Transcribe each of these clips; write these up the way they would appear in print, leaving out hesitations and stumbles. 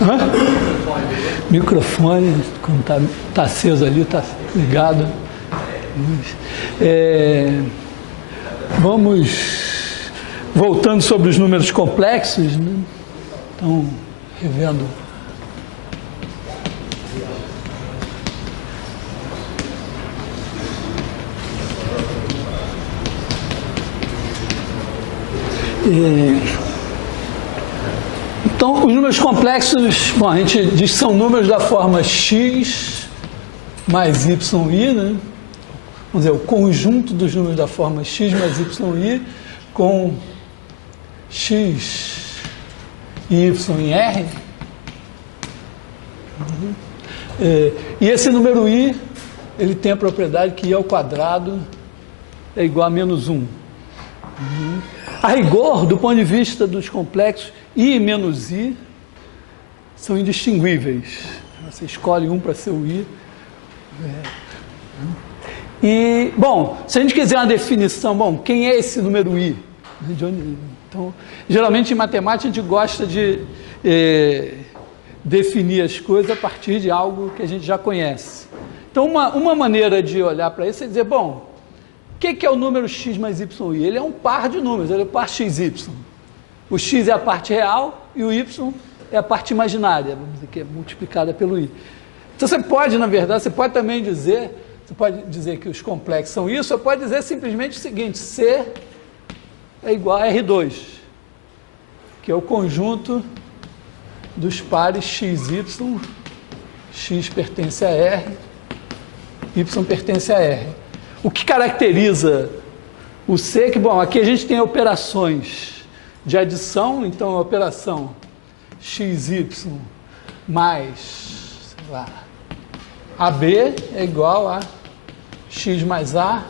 Hã? Microfone, quando tá aceso ali, está ligado. Vamos voltando sobre os números complexos, né? Então, revendo. Então, os números complexos, bom, a gente diz que são números da forma x mais yi, né? Vamos dizer, o conjunto dos números da forma x mais yi com x e y em R. E esse número i, ele tem a propriedade que i ao quadrado é igual a menos 1. A rigor, do ponto de vista dos complexos, i e menos i são indistinguíveis. Você escolhe um para ser o i. E, bom, se a gente quiser uma definição, bom, quem é esse número i? Então, geralmente em matemática a gente gosta de definir as coisas a partir de algo que a gente já conhece. Então, uma maneira de olhar para isso é dizer, bom, o que é o número x mais yi? Ele é um par de números, ele é o par xy. O x é a parte real e o y é a parte imaginária, vamos dizer, que é multiplicada pelo i. Então você pode, na verdade, você pode dizer que os complexos são isso, ou pode dizer simplesmente o seguinte, C é igual a R2, que é o conjunto dos pares xy, x pertence a R, y pertence a R. O que caracteriza o C, que, bom, aqui a gente tem operações de adição, então a operação xy mais, sei lá, AB é igual a x mais A,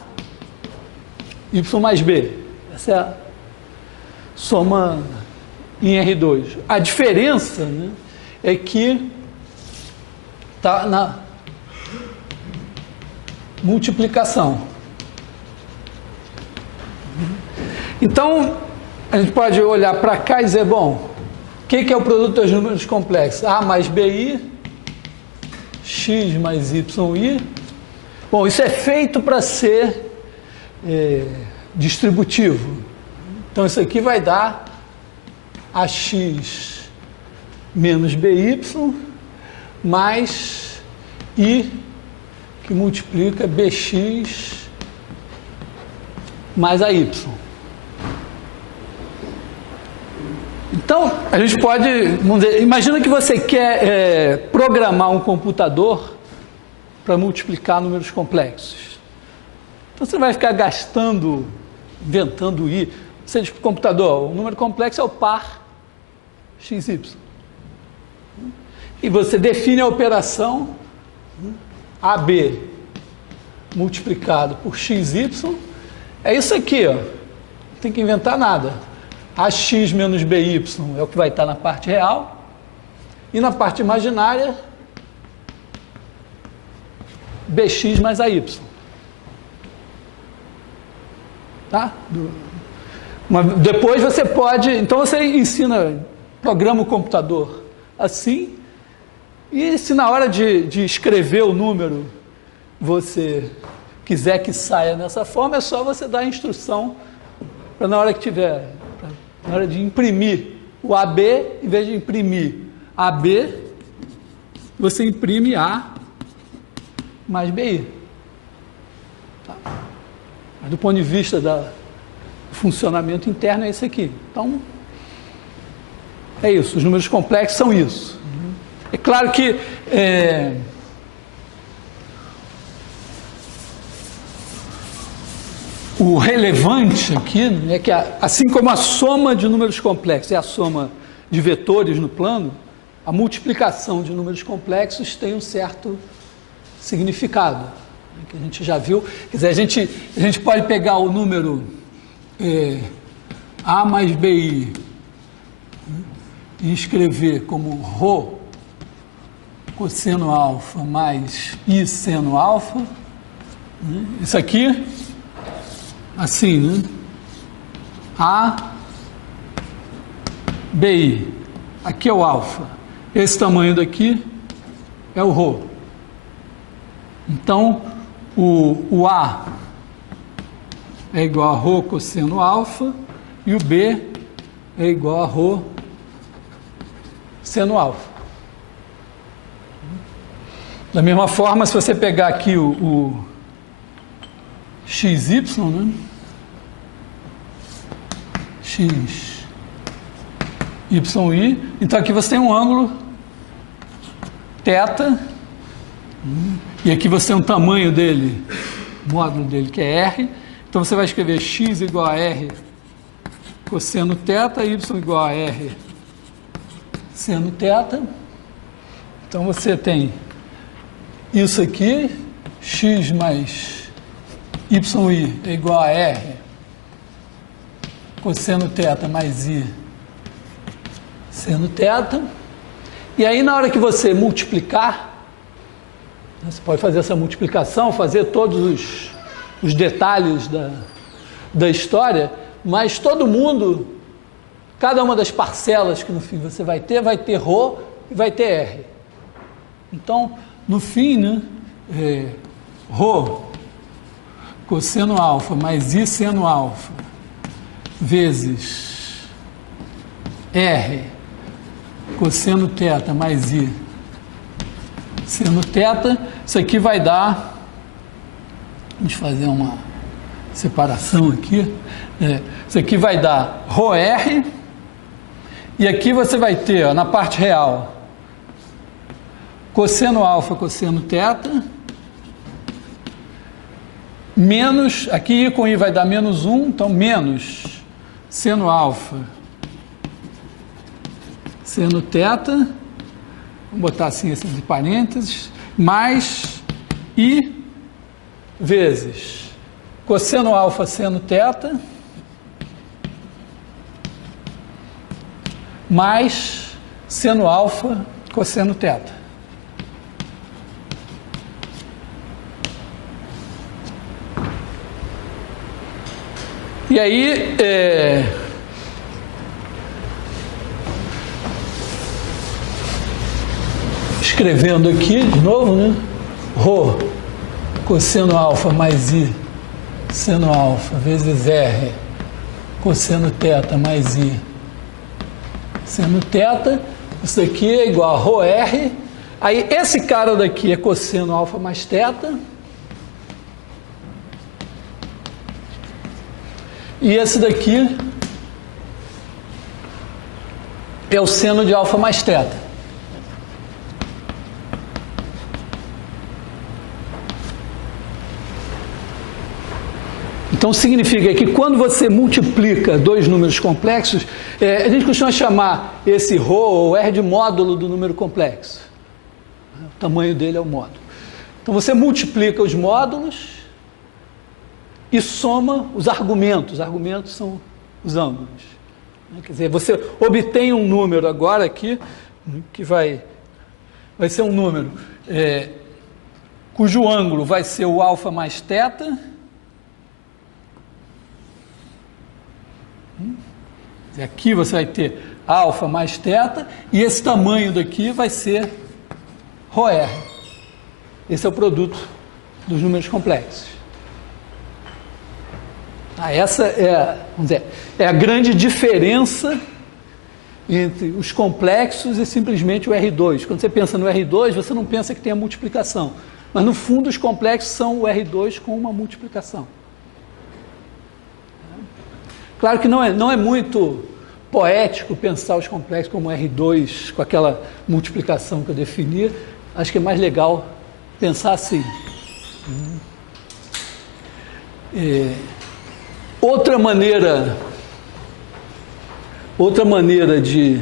y mais B. Essa é a soma em R2. A diferença, né, é que está na multiplicação. Então, a gente pode olhar para cá e dizer, bom, o que é o produto dos números complexos? A mais BI, x mais yi. Bom, isso é feito para ser distributivo. Então, isso aqui vai dar AX menos BY mais I, que multiplica BX mais AY. Então, a gente pode, vamos dizer, imagina que você quer programar um computador para multiplicar números complexos. Então, você vai ficar gastando, inventando I. Você diz para o computador, o número complexo é o par XY. E você define a operação AB multiplicado por XY. É isso aqui, ó. Não tem que inventar nada. AX menos BY é o que vai estar na parte real. E na parte imaginária, BX mais AY. Tá? Depois você pode... Então você ensina, programa o computador assim. E se na hora de escrever o número você quiser que saia dessa forma, é só você dar a instrução para na hora que tiver... Na hora de imprimir o AB, em vez de imprimir AB, você imprime A mais BI. Tá? Mas do ponto de vista do funcionamento interno é esse aqui. Então, é isso. Os números complexos são isso. É claro que... o relevante aqui é que, assim como a soma de números complexos é a soma de vetores no plano, a multiplicação de números complexos tem um certo significado, que a gente já viu. Quer dizer, a gente pode pegar o número A mais BI e escrever como ρ cosseno alfa mais I seno alfa. Isso aqui... assim, né? A, BI. Aqui é o alfa. esse tamanho daqui é o ρ. Então, o A é igual a ρ cosseno alfa e o B é igual a ρ seno alfa. Da mesma forma, se você pegar aqui o XY, né? X, Y, I. Então aqui você tem um ângulo θ, e aqui você tem um tamanho dele, módulo dele, que é R. Então você vai escrever x igual a R cosseno θ, y igual a R seno θ. Então você tem isso aqui, x mais yi é igual a R cosseno θ mais I seno θ. E aí, na hora que você multiplicar, você pode fazer essa multiplicação, fazer todos os detalhes da história, mas todo mundo, cada uma das parcelas que no fim você vai ter ρ e vai ter R. Então, no fim, né, ρ cosseno alfa mais I seno alfa vezes R cosseno θ mais I seno θ, isso aqui vai dar, vamos fazer uma separação aqui, isso aqui vai dar ρr, e aqui você vai ter, ó, na parte real, cosseno alfa cosseno θ, menos, aqui I com I vai dar menos 1, então menos seno alfa seno θ, vamos botar assim esses parênteses, mais I vezes cosseno alfa seno θ, mais seno alfa cosseno θ. E aí, escrevendo aqui de novo, né? Rho cosseno alfa mais I seno alfa vezes R cosseno θ mais I seno θ, isso daqui é igual a ρr. Aí esse cara daqui é cosseno alfa mais θ, e esse daqui é o seno de alfa mais θ. Então significa que quando você multiplica dois números complexos, a gente costuma chamar esse ρ ou R de módulo do número complexo. O tamanho dele é o módulo. Então você multiplica os módulos e soma os argumentos. Os argumentos são os ângulos. Quer dizer, você obtém um número agora aqui, que vai ser um número cujo ângulo vai ser o alfa mais θ. Aqui você vai ter alfa mais θ, e esse tamanho daqui vai ser ρr. Esse é o produto dos números complexos. Essa vamos dizer, é a grande diferença entre os complexos e simplesmente o R2. Quando você pensa no R2, você não pensa que tem a multiplicação, mas no fundo os complexos são o R2 com uma multiplicação. Claro que não é muito poético pensar os complexos como R2 com aquela multiplicação que eu defini. Acho que é mais legal pensar assim. Outra maneira de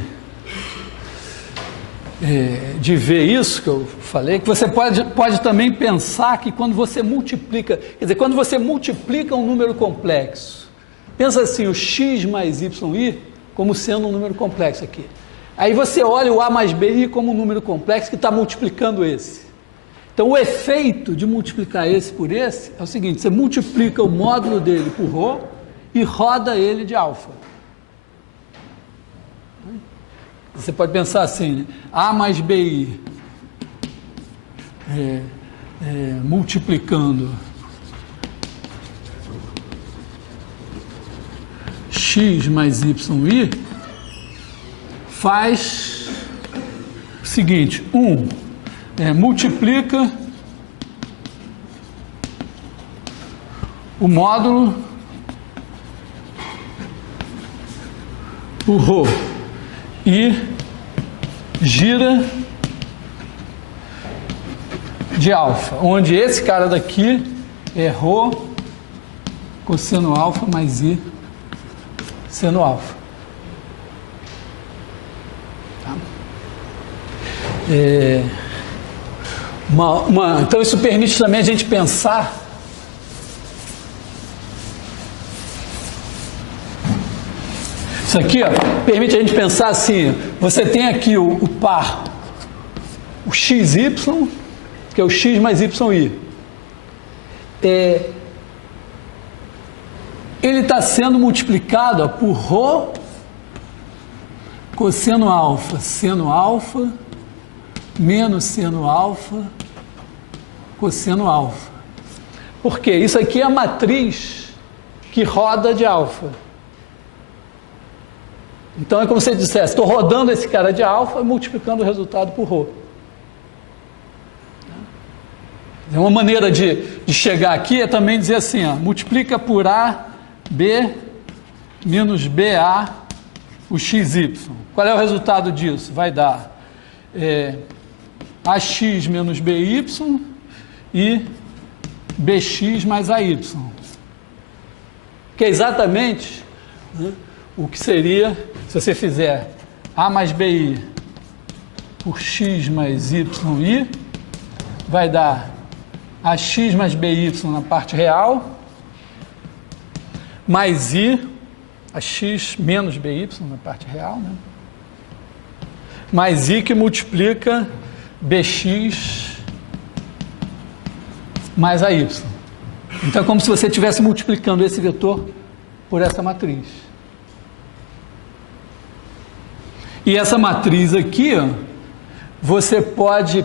ver isso que eu falei, que você pode também pensar que quando você multiplica, quer dizer, quando você multiplica um número complexo, pensa assim, o x mais yi como sendo um número complexo aqui. Aí você olha o a mais bi como um número complexo que está multiplicando esse. Então o efeito de multiplicar esse por esse é o seguinte, você multiplica o módulo dele por ρ e roda ele de alfa. Você pode pensar assim, né? A mais BI multiplicando x mais y faz o seguinte, multiplica o módulo por ρ e gira de alfa, onde esse cara daqui é ρ cosseno alfa mais i seno alfa. Tá? Então isso permite também a gente pensar isso aqui, ó, permite a gente pensar assim, você tem aqui o par, o xy, que é o x mais yi. Ele está sendo multiplicado, ó, por ρ cosseno alfa, seno alfa, menos seno alfa, cosseno alfa. Por quê? Isso aqui é a matriz que roda de alfa. Então é como se você dissesse, estou rodando esse cara de alfa e multiplicando o resultado por ρ. Uma maneira de chegar aqui é também dizer assim, ó, multiplica por A, B, menos BA, o XY. Qual é o resultado disso? Vai dar AX menos BY e BX mais AY. Que é exatamente, né, o que seria, se você fizer A mais BI por X mais YI, vai dar AX mais BY na parte real, mais I, AX menos BY na parte real, né? Mais I que multiplica BX mais AY. Então é como se você estivesse multiplicando esse vetor por essa matriz. E essa matriz aqui, ó, você pode...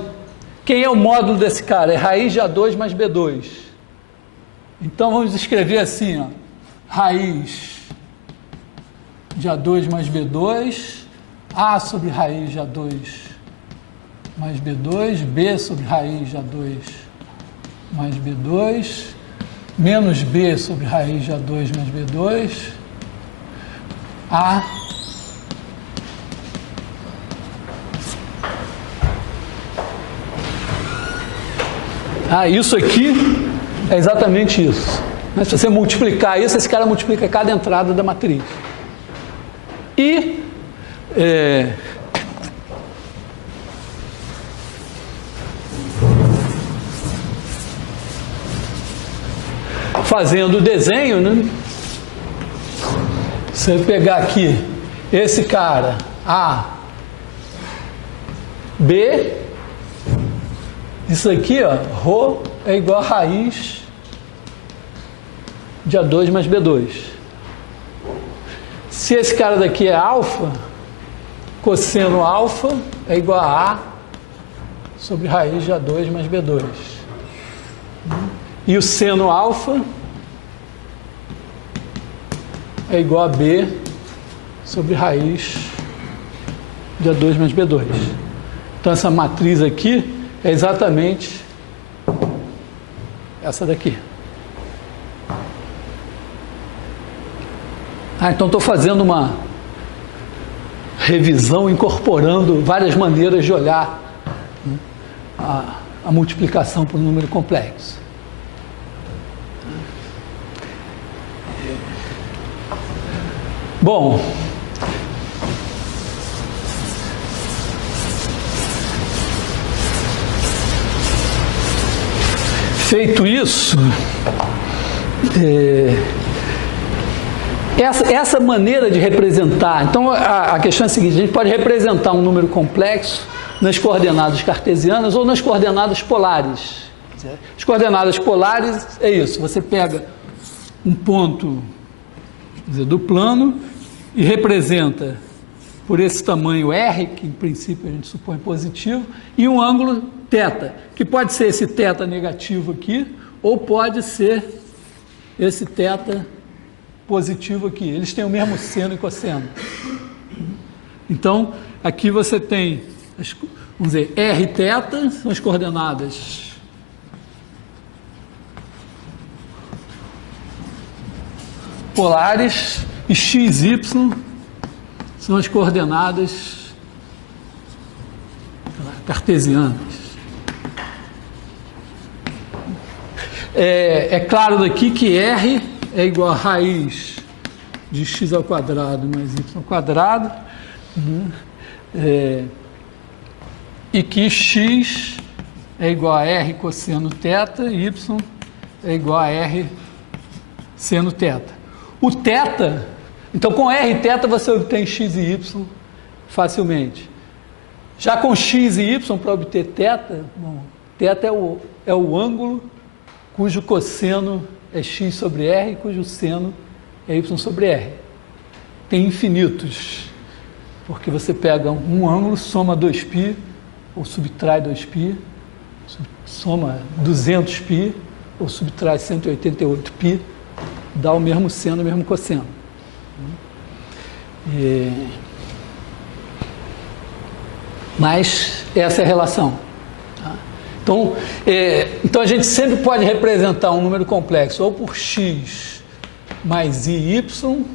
Quem é o módulo desse cara? É raiz de A2 mais B2. Então vamos escrever assim, ó, raiz de A2 mais B2, A sobre raiz de A2 mais B2, B sobre raiz de A2 mais B2, menos B sobre raiz de A2 mais B2, A isso aqui é exatamente isso. Mas se você multiplicar isso, esse cara multiplica cada entrada da matriz. E fazendo o desenho, né? Você pegar aqui esse cara, A, B, isso aqui, ó, ρ é igual a raiz de A2 mais B2. Se esse cara daqui é alfa, cosseno alfa é igual a A sobre raiz de A2 mais B2. E o seno alfa é igual a B sobre raiz de A2 mais B2. Então essa matriz aqui é exatamente essa daqui. Então estou fazendo uma revisão, incorporando várias maneiras de olhar, né, a multiplicação por um número complexo. Bom, feito isso, essa maneira de representar, então a questão é a seguinte, a gente pode representar um número complexo nas coordenadas cartesianas ou nas coordenadas polares. As coordenadas polares é isso, você pega um ponto, quer dizer, do plano e representa por esse tamanho R, que em princípio a gente supõe positivo, e um ângulo θ, que pode ser esse θ negativo aqui, ou pode ser esse θ positivo aqui. Eles têm o mesmo seno e cosseno. Então, aqui você tem, vamos dizer, Rθ, são as coordenadas polares, e XY são as coordenadas cartesianas. É claro daqui que R é igual a raiz de x ao quadrado mais y ao quadrado, e que x é igual a R cosseno θ, y é igual a R seno θ. O θ, então com R e θ você obtém x e y facilmente. Já com x e y, para obter θ, bom, θ é o ângulo cujo cosseno é x sobre R, cujo seno é y sobre R. Tem infinitos, porque você pega um ângulo, soma 2π, ou subtrai 2π, soma 200π, ou subtrai 188π, dá o mesmo seno, o mesmo cosseno. Mas essa é a relação. Tá? Então a gente sempre pode representar um número complexo ou por x mais i, y,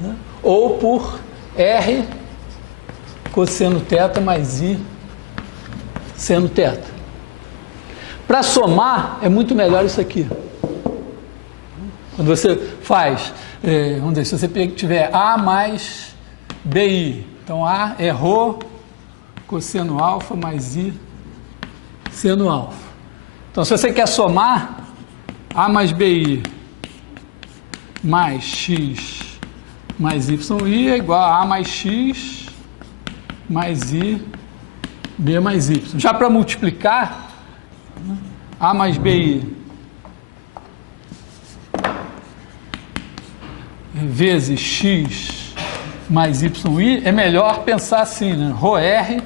né? Ou por r cosseno θ mais i seno θ. Para somar, é muito melhor isso aqui. Quando você faz, vamos dizer, se você tiver A mais BI, então A é ρ cosseno alfa mais I seno alfa. Então, se você quer somar A mais BI mais x mais yi é igual a mais x mais i b mais y. Já para multiplicar, A mais BI vezes x mais yi, é melhor pensar assim, né? ρr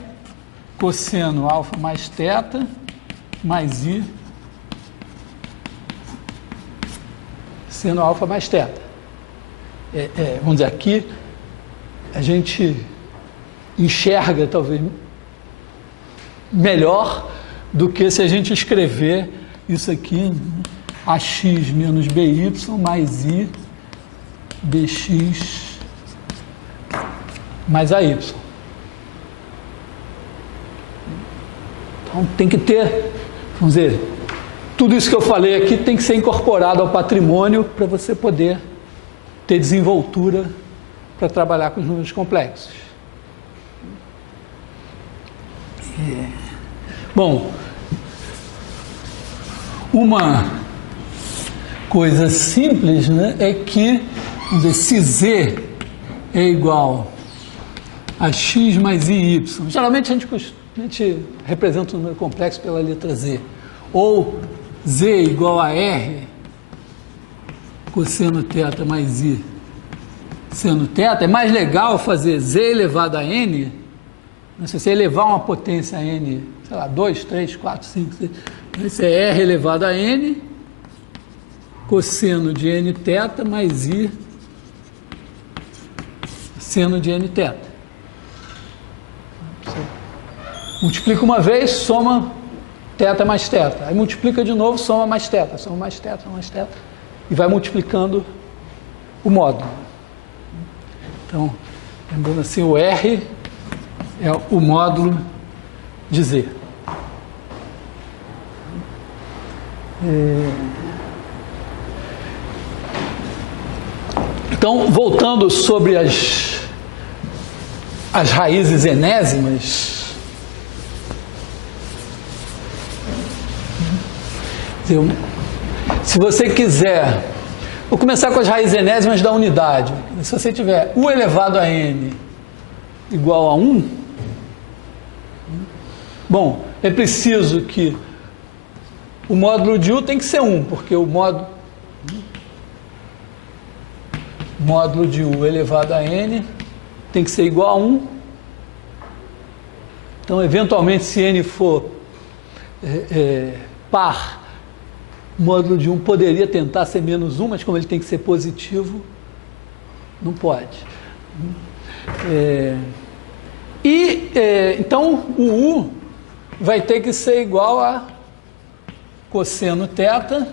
cosseno alfa mais θ mais i seno alfa mais θ. Vamos dizer, aqui a gente enxerga talvez melhor do que se a gente escrever isso aqui, né? ax menos by mais i bx mais ay. Então tem que ter, vamos dizer, tudo isso que eu falei aqui tem que ser incorporado ao patrimônio para você poder ter desenvoltura para trabalhar com os números complexos. Bom, uma coisa simples, né, é que, vamos dizer, se z é igual a x mais y, geralmente a gente representa o número complexo pela letra z, ou z igual a r cosseno θ mais i seno θ, é mais legal fazer z elevado a n, se você elevar uma potência a n, sei lá, 2, 3, 4, 5, 6, esse é r elevado a n cosseno de n θ mais i seno de n θ. Multiplica uma vez, soma θ mais θ. Aí multiplica de novo, soma mais θ, soma mais θ, soma mais θ. E vai multiplicando o módulo. Então, lembrando assim, o R é o módulo de Z. Então, voltando sobre as raízes enésimas, se você quiser, vou começar com as raízes enésimas da unidade. Se você tiver u elevado a n igual a 1, bom, é preciso que o módulo de u tem que ser 1, porque o módulo de u elevado a n tem que ser igual a 1. Então, eventualmente, se n for par, o módulo de 1 poderia tentar ser menos 1, mas como ele tem que ser positivo, não pode. Então, o U vai ter que ser igual a cosseno θ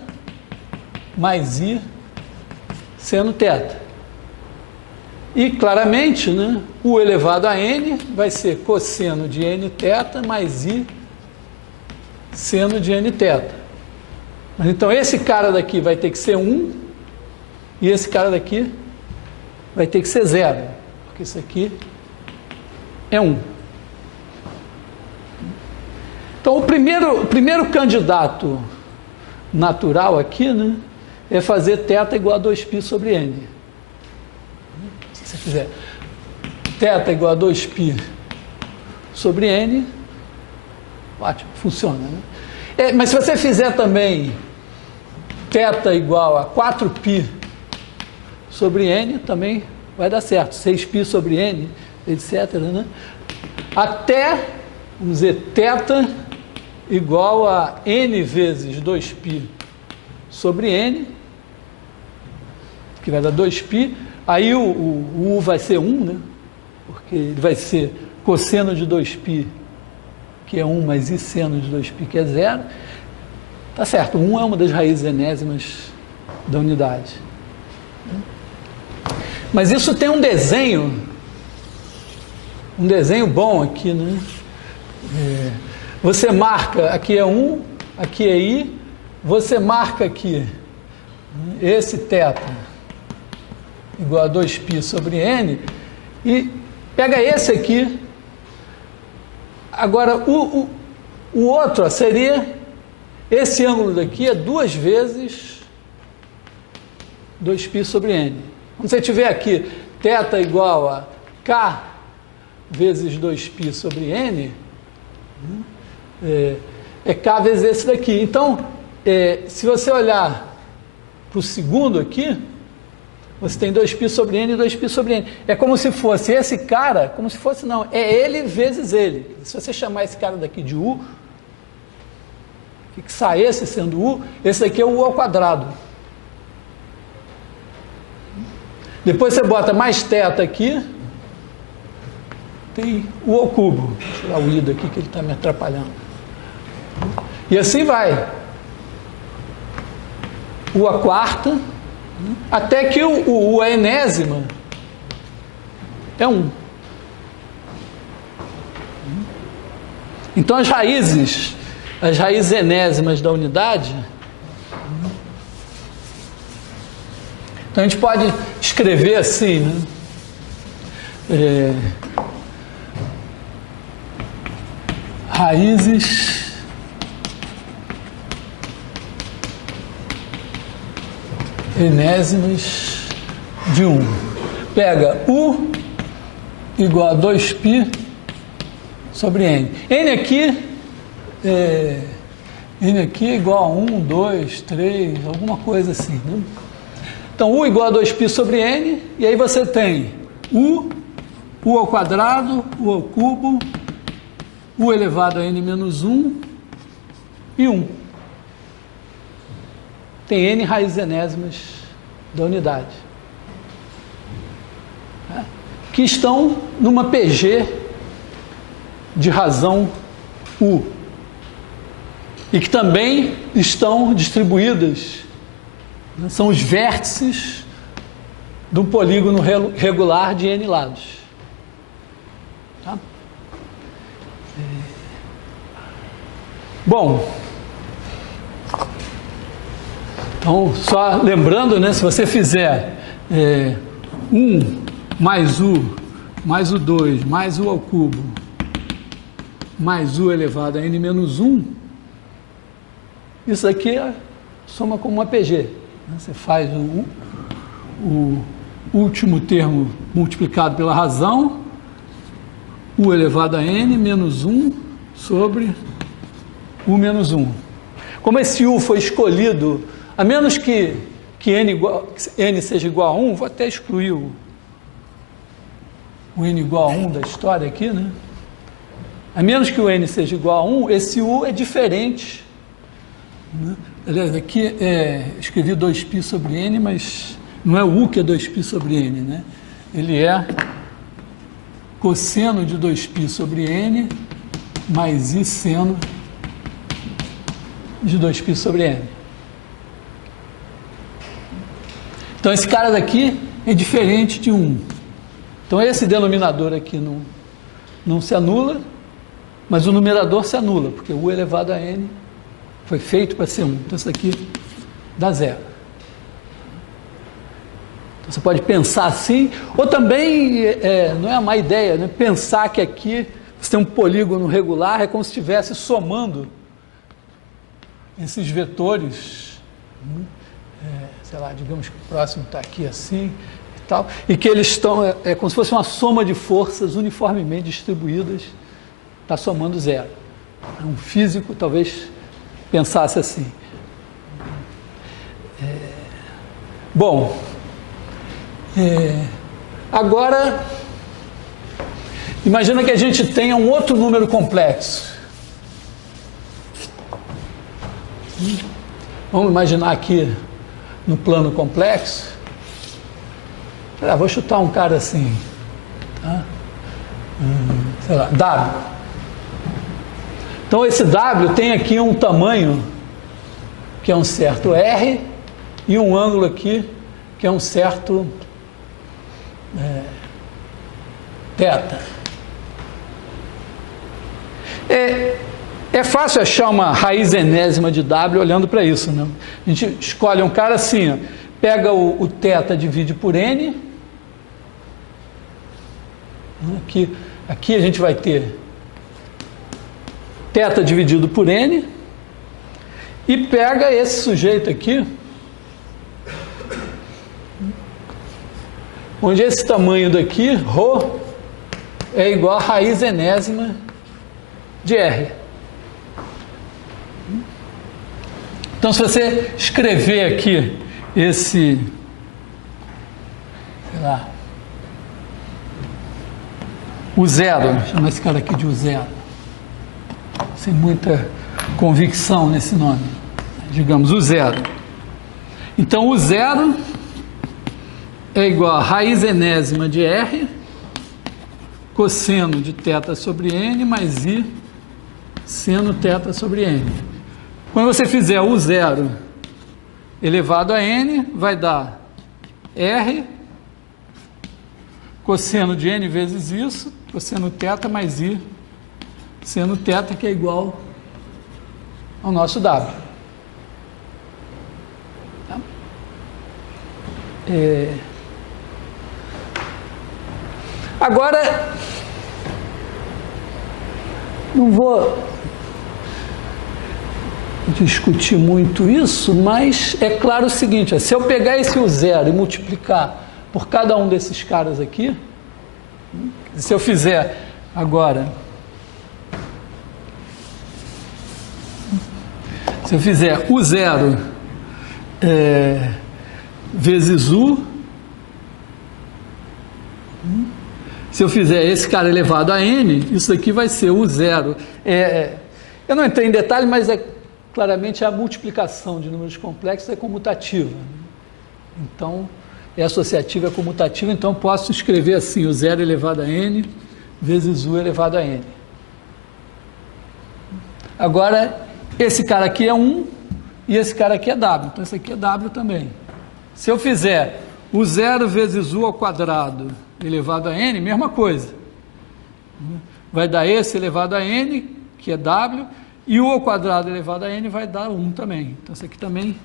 mais I seno θ. E, claramente, né, U elevado a N vai ser cosseno de Nθ mais I seno de Nθ. Então, esse cara daqui vai ter que ser 1 e esse cara daqui vai ter que ser 0, porque isso aqui é 1. Então, o primeiro candidato natural aqui, né, é fazer θ igual a 2π sobre N. Se você fizer θ igual a 2π sobre N, ótimo, funciona, né? Mas se você fizer também θ igual a 4π sobre N, também vai dar certo. 6π sobre N, etc, né? Até, vamos dizer, θ igual a N vezes 2π sobre N, que vai dar 2π. Aí o U vai ser 1, né? Porque ele vai ser cosseno de 2π, que é 1, mais I seno de 2π, que é 0. Tá certo, 1 é uma das raízes enésimas da unidade. Mas isso tem um desenho bom aqui, né? Você marca, aqui é 1, aqui é I, você marca aqui esse θ igual a 2π sobre N e pega esse aqui. Agora, o outro seria, esse ângulo daqui é 2 vezes 2π sobre N. Quando você tiver aqui θ igual a K vezes 2π sobre N, é K vezes esse daqui. Então, se você olhar para o segundo aqui, você tem 2π sobre N e 2π sobre N. É como se fosse esse cara, como se fosse, não, é ele vezes ele. Se você chamar esse cara daqui de U, que sai esse sendo U, esse daqui é o U ao quadrado. Depois você bota mais θ aqui, tem U ao cubo. Vou tirar o I daqui que ele está me atrapalhando. E assim vai. U à quarta, até que o U a enésima é 1. Então as raízes enésimas da unidade, então a gente pode escrever assim, né? Raízes enésimas de 1. Pega U igual a 2π sobre N. N aqui é igual a 1, 2, 3, alguma coisa assim, né? Então, U igual a 2π sobre N, e aí você tem U ao quadrado, U ao cubo, U elevado a N menos 1 e 1. Tem N raízes enésimas da unidade, né? Que estão numa PG de razão U. E que também estão distribuídas, né? São os vértices de um polígono regular de N lados. Tá? Bom, então, só lembrando, né, se você fizer 1 mais U, mais U2, mais U ao cubo, mais U elevado a N menos 1, isso aqui soma como uma PG. Né? Você faz o último termo multiplicado pela razão, U elevado a N menos 1 sobre U menos 1. Como esse U foi escolhido, a menos que N seja igual a 1, vou até excluir o o n igual a 1 da história aqui, né? A menos que o n seja igual a 1, esse u é diferente, né? Aliás, aqui escrevi 2π sobre n, mas não é o u que é 2π sobre n, né? Ele é cosseno de 2π sobre n mais i seno de 2π sobre n. Então, esse cara daqui é diferente de 1. Então, esse denominador aqui não se anula, mas o numerador se anula, porque u elevado a n foi feito para ser 1. Então, isso aqui dá zero. Então, você pode pensar assim, ou também, não é uma má ideia, né? Pensar que aqui você tem um polígono regular, é como se estivesse somando esses vetores, sei lá, digamos que o próximo está aqui assim e tal, e que eles estão, como se fosse uma soma de forças uniformemente distribuídas, está somando zero. Um físico talvez pensasse assim. Bom, agora, imagina que a gente tenha um outro número complexo. Vamos imaginar aqui no plano complexo. Vou chutar um cara assim, tá? Sei lá, W. Então esse W tem aqui um tamanho que é um certo R e um ângulo aqui que é um certo θ. É fácil achar uma raiz enésima de W olhando para isso, né? A gente escolhe um cara assim, ó, pega o θ, divide por n. Aqui a gente vai ter θ dividido por n. E pega esse sujeito aqui, onde esse tamanho daqui, ρ, é igual a raiz enésima de R. Então, se você escrever aqui esse, sei lá, o zero, chama esse cara aqui de o zero, sem muita convicção nesse nome, digamos, o zero. Então, o zero é igual a raiz enésima de R, cosseno de θ sobre n, mais i seno θ sobre n. Quando você fizer o zero elevado a n, vai dar R cosseno de n vezes isso, cosseno θ mais i seno θ, que é igual ao nosso W. Tá? Agora, não vou discutir muito isso, mas é claro o seguinte, se eu pegar esse u zero e multiplicar por cada um desses caras aqui, se eu fizer agora, se eu fizer u zero vezes u, se eu fizer esse cara elevado a n, isso aqui vai ser u zero. Eu não entrei em detalhe, mas claramente a multiplicação de números complexos é comutativa. Então, é associativa, é comutativa, então posso escrever assim, o zero elevado a n vezes u elevado a n. Agora, esse cara aqui é 1 e esse cara aqui é w, então esse aqui é w também. Se eu fizer o zero vezes u ao quadrado elevado a n, mesma coisa. Vai dar esse elevado a n, que é w, e u ao quadrado elevado a n vai dar 1 também. Então, isso aqui também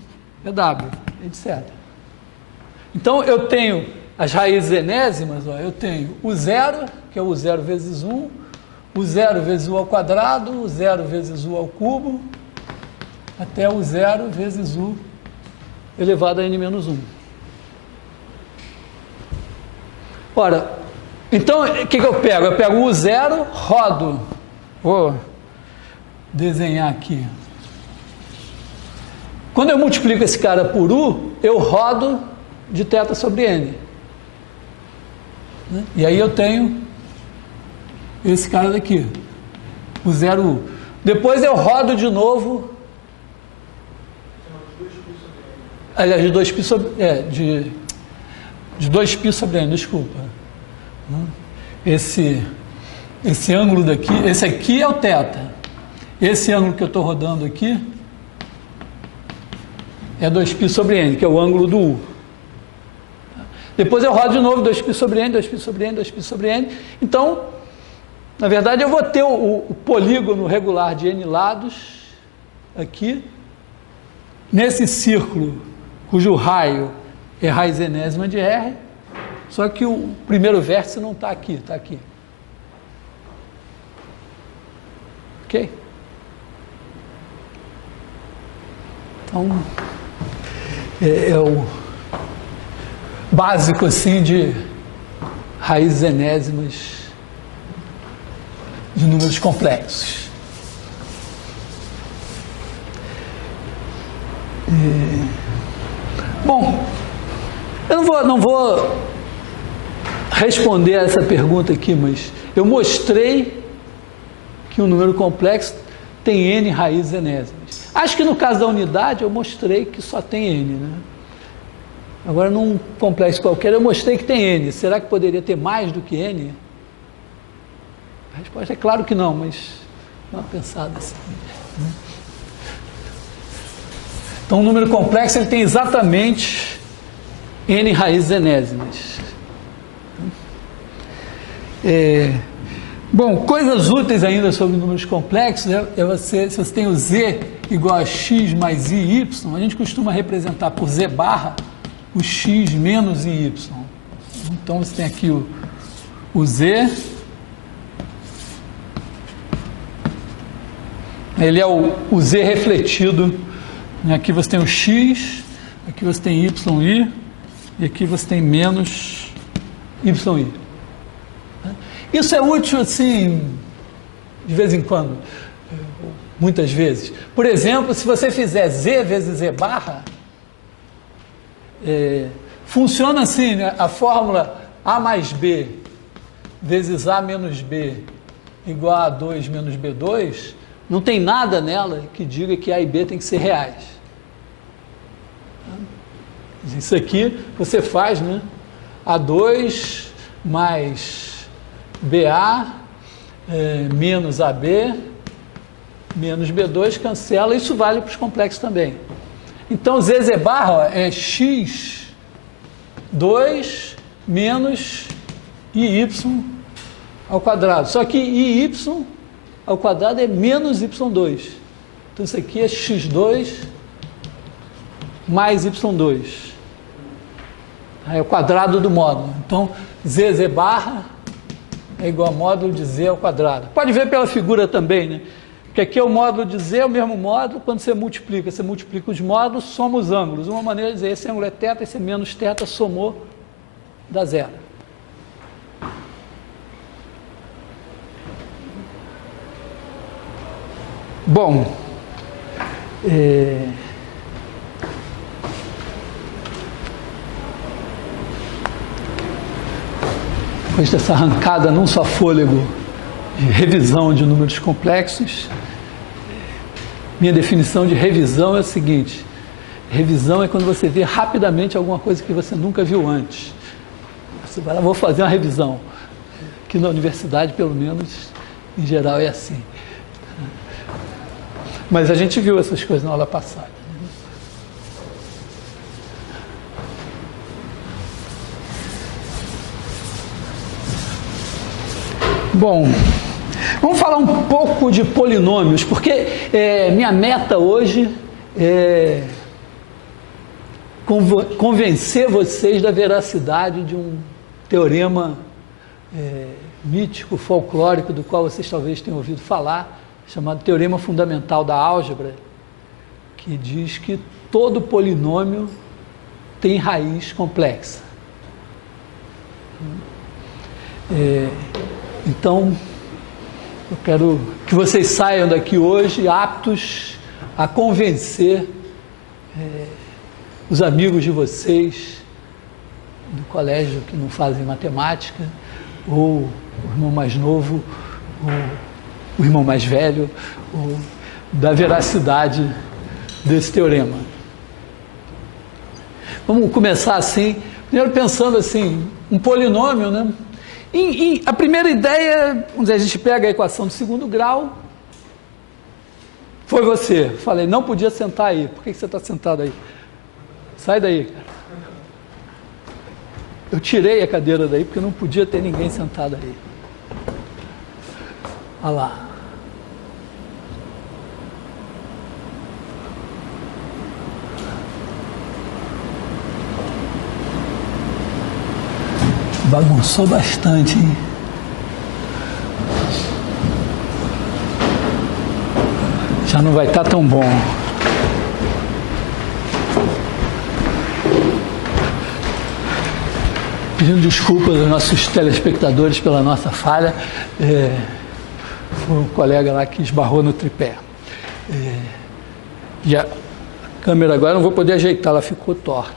é w, etc. Então, eu tenho as raízes enésimas, eu tenho o zero, que é o zero vezes 1, o zero vezes u ao quadrado, o zero vezes u ao cubo, até o zero vezes u elevado a n menos 1. Ora, então, o que eu pego? Eu pego o zero, rodo, vou desenhar aqui. Quando eu multiplico esse cara por u, eu rodo de θ sobre n. E aí eu tenho esse cara daqui, o 0,1. Depois eu rodo de novo. Aliás, de 2π sobre... de 2π sobre n, desculpa. Esse ângulo daqui, esse aqui é o θ. Esse ângulo que eu estou rodando aqui é 2π sobre n, que é o ângulo do U. Depois eu rodo de novo 2π sobre n, 2π sobre n, 2π sobre n. Então, na verdade, eu vou ter o polígono regular de n lados aqui, nesse círculo cujo raio é raiz enésima de R, só que o primeiro vértice não está aqui, está aqui. Ok? Então, é o básico assim de raízes enésimas de números complexos. Bom, eu não vou responder essa pergunta aqui, mas eu mostrei que um número complexo tem n raízes enésimas. Acho que no caso da unidade eu mostrei que só tem n, né? Agora, num complexo qualquer, eu mostrei que tem n. Será que poderia ter mais do que n? A resposta é claro que não, mas dá uma pensada assim. Então, um número complexo ele tem exatamente n raízes enésimas. Bom, coisas úteis ainda sobre números complexos se você tem o z igual a x mais i, y, a gente costuma representar por z barra o x menos i, y. Então, você tem aqui o z, ele é o z refletido. Aqui você tem o x, aqui você tem yi, e aqui você tem menos yi. Isso é útil, assim, de vez em quando, muitas vezes. Por exemplo, se você fizer z vezes z barra, funciona assim, né? A fórmula a mais b vezes a menos b igual a 2 menos b2, não tem nada nela que diga que a e b tem que ser reais. Isso aqui você faz, né? A2 mais BA menos AB menos B2 cancela, isso vale para os complexos também. Então, ZZ barra é x2 menos IY ao quadrado. Só que IY ao quadrado é menos Y2. Então, isso aqui é x2 mais Y2. É o quadrado do módulo. Então, ZZ barra é igual a módulo de Z ao quadrado. Pode ver pela figura também, né? Porque aqui é o módulo de Z, é o mesmo módulo. Quando você multiplica os módulos, soma os ângulos. Uma maneira de dizer, esse ângulo é θ, esse é menos θ, somou, dá zero. Bom, depois dessa arrancada num só fôlego de revisão de números complexos, minha definição de revisão é a seguinte: revisão é quando você vê rapidamente alguma coisa que você nunca viu antes. Você vai lá, vou fazer uma revisão. Aqui na universidade, pelo menos, em geral, é assim. Mas a gente viu essas coisas na aula passada. Bom, vamos falar um pouco de polinômios, porque minha meta hoje é convencer vocês da veracidade de um teorema mítico, folclórico, do qual vocês talvez tenham ouvido falar, chamado Teorema Fundamental da Álgebra, que diz que todo polinômio tem raiz complexa. Então, eu quero que vocês saiam daqui hoje aptos a convencer os amigos de vocês do colégio que não fazem matemática, ou o irmão mais novo o irmão mais velho, da veracidade desse teorema. Vamos começar assim, primeiro pensando assim, um polinômio, né? A primeira ideia, vamos dizer, a gente pega a equação de segundo grau. Foi você. Falei, não podia sentar aí. Por que você está sentado aí? Sai daí, cara. Eu tirei a cadeira daí porque não podia ter ninguém sentado aí. Olha lá. Bagunçou bastante, hein? Já não vai estar tão bom. Pedindo desculpas aos nossos telespectadores pela nossa falha. Foi um colega lá que esbarrou no tripé. E a câmera agora não vou poder ajeitar, ela ficou torta.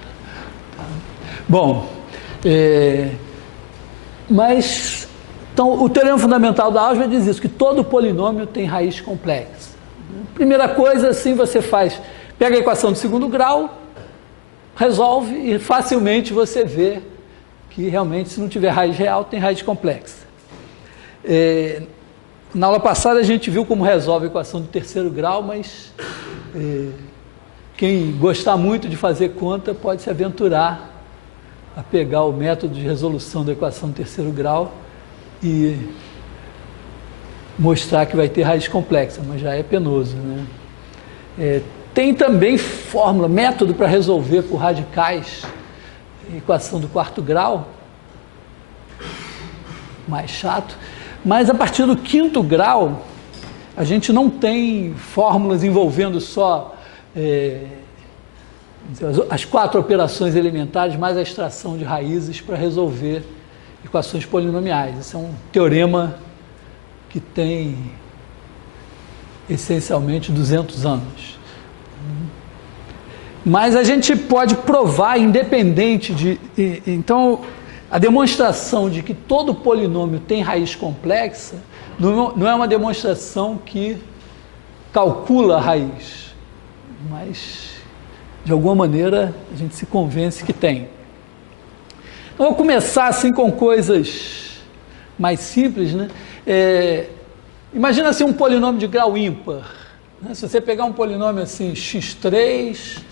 Bom, mas então o teorema fundamental da álgebra diz isso, que todo polinômio tem raiz complexa. Primeira coisa, assim você faz, pega a equação de segundo grau, resolve e facilmente você vê que realmente, se não tiver raiz real, tem raiz complexa. Na aula passada a gente viu como resolve a equação de terceiro grau, mas quem gostar muito de fazer conta pode se aventurar a pegar o método de resolução da equação de terceiro grau e mostrar que vai ter raiz complexa, mas já é penoso, né? Tem também fórmula, método para resolver por radicais, equação do quarto grau, mais chato, mas a partir do quinto grau, a gente não tem fórmulas envolvendo só as 4 operações elementares, mais a extração de raízes para resolver equações polinomiais. Esse é um teorema que tem essencialmente 200 anos. Mas a gente pode provar, independente de... Então, a demonstração de que todo polinômio tem raiz complexa não é uma demonstração que calcula a raiz, mas, de alguma maneira, a gente se convence que tem. Então, vou começar assim com coisas mais simples, né? Imagina assim um polinômio de grau ímpar. Né? Se você pegar um polinômio assim, x3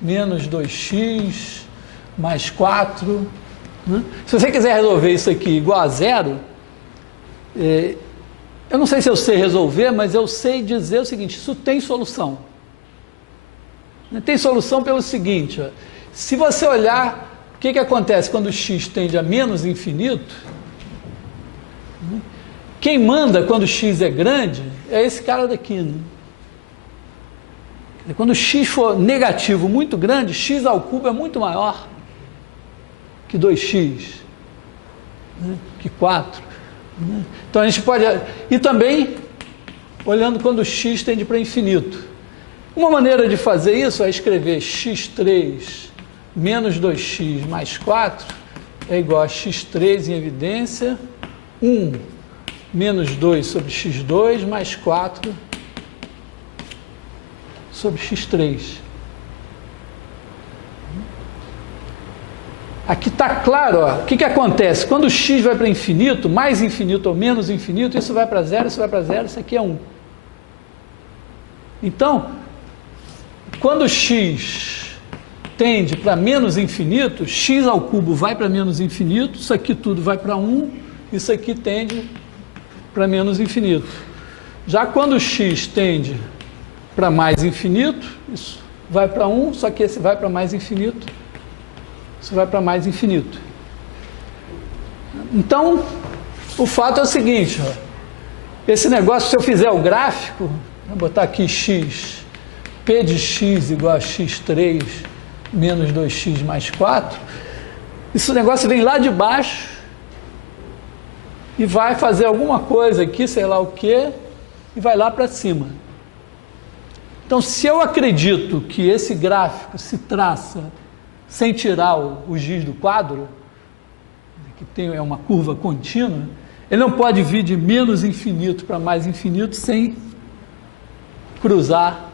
menos 2x mais 4... Né? Se você quiser resolver isso aqui igual a zero, eu não sei se eu sei resolver, mas eu sei dizer o seguinte, isso tem solução. Tem solução pelo seguinte, ó, se você olhar, o que acontece quando o x tende a menos infinito, né? Quem manda quando o x é grande é esse cara daqui. Né? Quando o x for negativo muito grande, x ao cubo é muito maior que 2x, né? Que 4. Né? Então a gente pode... E também, olhando quando o x tende para infinito. Uma maneira de fazer isso é escrever x3 menos 2x mais 4 é igual a x3 em evidência, 1 menos 2 sobre x2 mais 4 sobre x3. Aqui está claro, ó, o que acontece? Quando o x vai para infinito, mais infinito ou menos infinito, isso vai para zero, isso vai para zero, isso aqui é 1. Então, quando o x tende para menos infinito, x ao cubo vai para menos infinito, isso aqui tudo vai para 1, isso aqui tende para menos infinito. Já quando o x tende para mais infinito, isso vai para 1, só que esse vai para mais infinito, isso vai para mais infinito. Então, o fato é o seguinte, ó, esse negócio, se eu fizer o gráfico, vou botar aqui x, p de x igual a x3 menos 2x mais 4, esse negócio vem lá de baixo e vai fazer alguma coisa aqui, sei lá o que, e vai lá para cima. Então, se eu acredito que esse gráfico se traça sem tirar o giz do quadro, que é uma curva contínua, ele não pode vir de menos infinito para mais infinito sem cruzar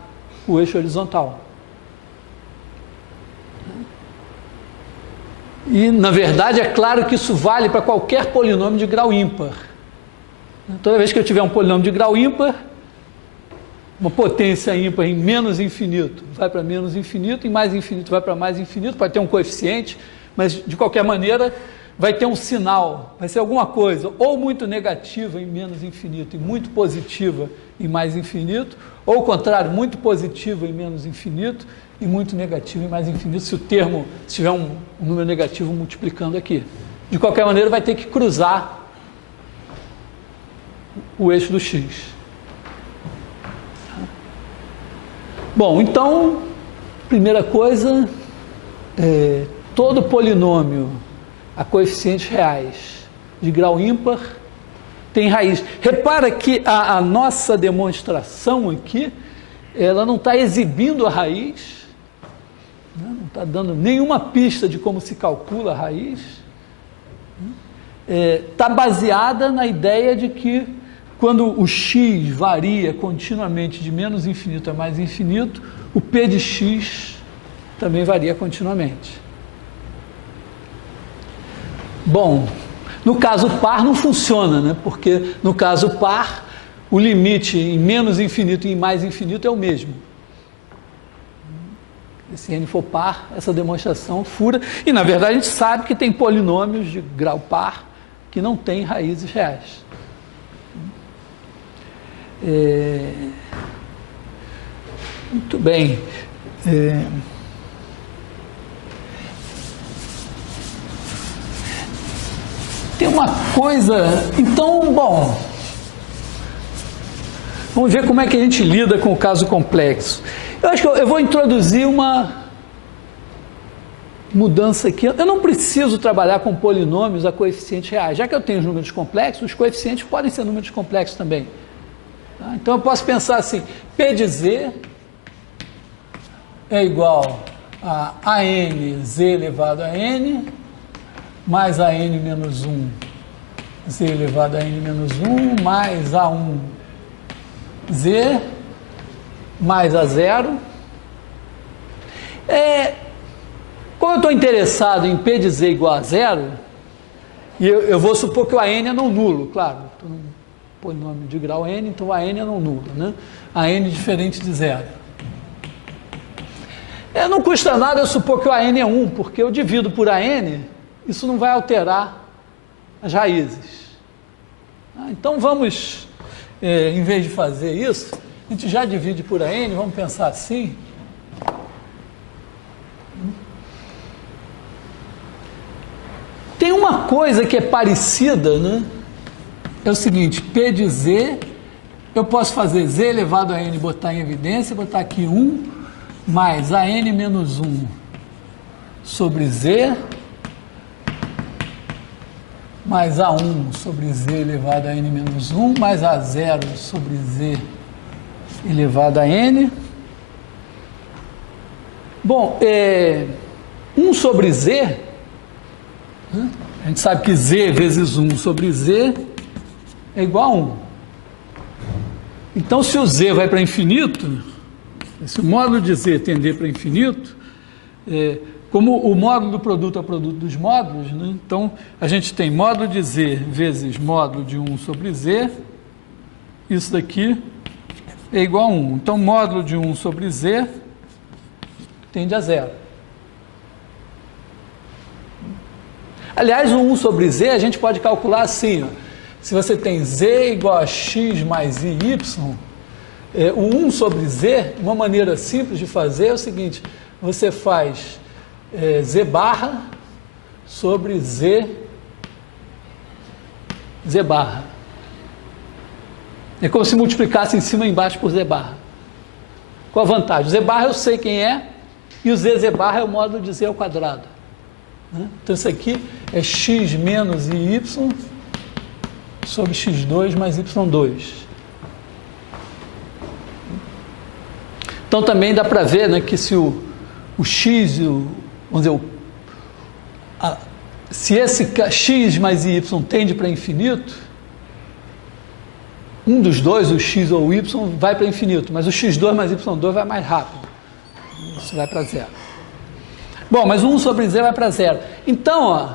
o eixo horizontal. E, na verdade, é claro que isso vale para qualquer polinômio de grau ímpar. Toda vez que eu tiver um polinômio de grau ímpar, uma potência ímpar em menos infinito vai para menos infinito, em mais infinito vai para mais infinito, pode ter um coeficiente, mas, de qualquer maneira, vai ter um sinal, vai ser alguma coisa, ou muito negativa em menos infinito e muito positiva em mais infinito, ou o contrário, muito positiva em menos infinito e muito negativo em mais infinito, se tiver um número negativo multiplicando aqui. De qualquer maneira, vai ter que cruzar o eixo do x. Bom, então, primeira coisa, todo polinômio a coeficientes reais de grau ímpar tem raiz. Repara que a nossa demonstração aqui, ela não está exibindo a raiz, né? Não está dando nenhuma pista de como se calcula a raiz. Está baseada na ideia de que quando o x varia continuamente de menos infinito a mais infinito, o p de x também varia continuamente. Bom, no caso par não funciona, né? Porque no caso par, o limite em menos infinito e em mais infinito é o mesmo. Se n for par, essa demonstração fura. E, na verdade, a gente sabe que tem polinômios de grau par que não têm raízes reais. Muito bem. Tem uma coisa... Então, bom... Vamos ver como é que a gente lida com o caso complexo. Eu acho que eu vou introduzir uma mudança aqui. Eu não preciso trabalhar com polinômios a coeficientes reais. Já que eu tenho os números complexos, os coeficientes podem ser números complexos também. Tá? Então, eu posso pensar assim, P de z é igual a AN z elevado a n, mais AN menos 1 z elevado a n menos 1, mais A1 z, mais A0. Como eu estou interessado em P de z igual a 0, e eu vou supor que o AN é não nulo, claro, estou num polinômio de grau n, então o AN é não nulo, né? AN é diferente de 0. Não custa nada eu supor que o AN é 1, porque eu divido por AN, isso não vai alterar as raízes. Então vamos, em vez de fazer isso, a gente já divide por AN, vamos pensar assim. Tem uma coisa que é parecida, né? É o seguinte, P de z, eu posso fazer z elevado a n, botar em evidência, botar aqui 1, mais AN menos 1 sobre z, mais A1 sobre z elevado a n menos 1, mais A0 sobre z elevado a n. Bom, 1 sobre z, né? A gente sabe que z vezes 1 sobre z é igual a 1. Então, se o z vai para infinito, se o módulo de z tender para infinito, como o módulo do produto é o produto dos módulos, né? Então a gente tem módulo de z vezes módulo de 1 sobre z, isso daqui é igual a 1. Então módulo de 1 sobre z tende a 0. Aliás, o 1 sobre z a gente pode calcular assim, ó. Se você tem z igual a x mais y, o 1 sobre z, uma maneira simples de fazer é o seguinte, você faz z barra sobre z barra. É como se multiplicasse em cima e embaixo por z barra. Qual a vantagem? O z barra eu sei quem é, e o z barra é o módulo de z ao quadrado. Então isso aqui é x menos y sobre x2 mais y2. Então também dá para ver, né, que se o x, vamos dizer, se esse x mais y tende para infinito, um dos dois, o x ou o y, vai para infinito, mas o x2 mais y2 vai mais rápido. Isso vai para zero. Bom, mas 1 sobre z vai para zero. Então, ó,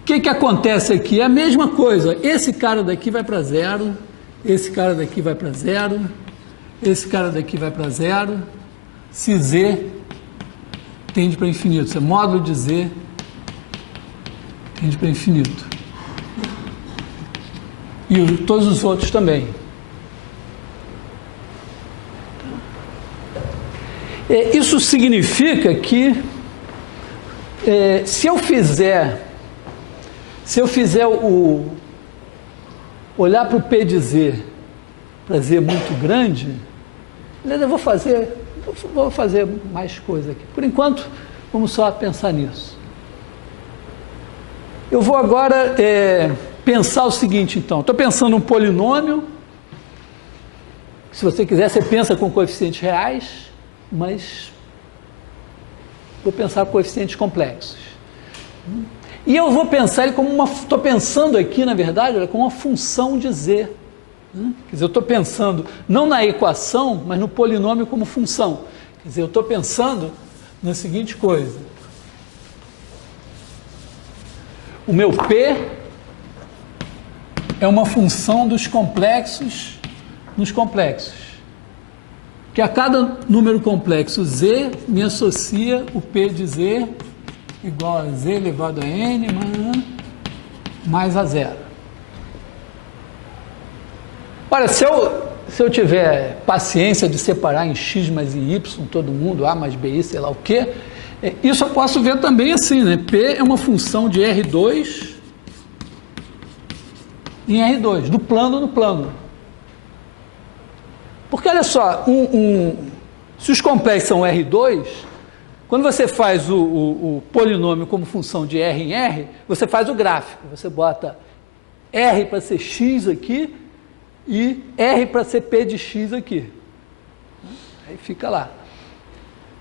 o que acontece aqui? É a mesma coisa. Esse cara daqui vai para zero, esse cara daqui vai para zero, esse cara daqui vai para zero, se z tende para infinito. Se é módulo de z tende para infinito. E todos os outros também. Isso significa que se eu fizer olhar para o P de Z, para Z muito grande, eu vou fazer mais coisa aqui. Por enquanto, vamos só pensar nisso. Eu vou agora pensar o seguinte, então. Estou pensando um polinômio. Se você quiser, você pensa com coeficientes reais, mas vou pensar coeficientes complexos. E eu vou pensar ele como uma... Estou pensando aqui, na verdade, como uma função de z. Quer dizer, eu estou pensando não na equação, mas no polinômio como função. Quer dizer, eu estou pensando na seguinte coisa. O meu P é uma função dos complexos nos complexos. Que a cada número complexo z me associa o P de z igual a z elevado a n mais a zero. Olha, se eu tiver paciência de separar em x mais em y todo mundo, a mais bi, sei lá o quê, isso eu posso ver também assim, né? P é uma função de R2 em R2, do plano no plano. Porque, olha só, se os complexos são R2, quando você faz o polinômio como função de R em R, você faz o gráfico. Você bota R para ser x aqui e R para ser P de x aqui. Aí fica lá.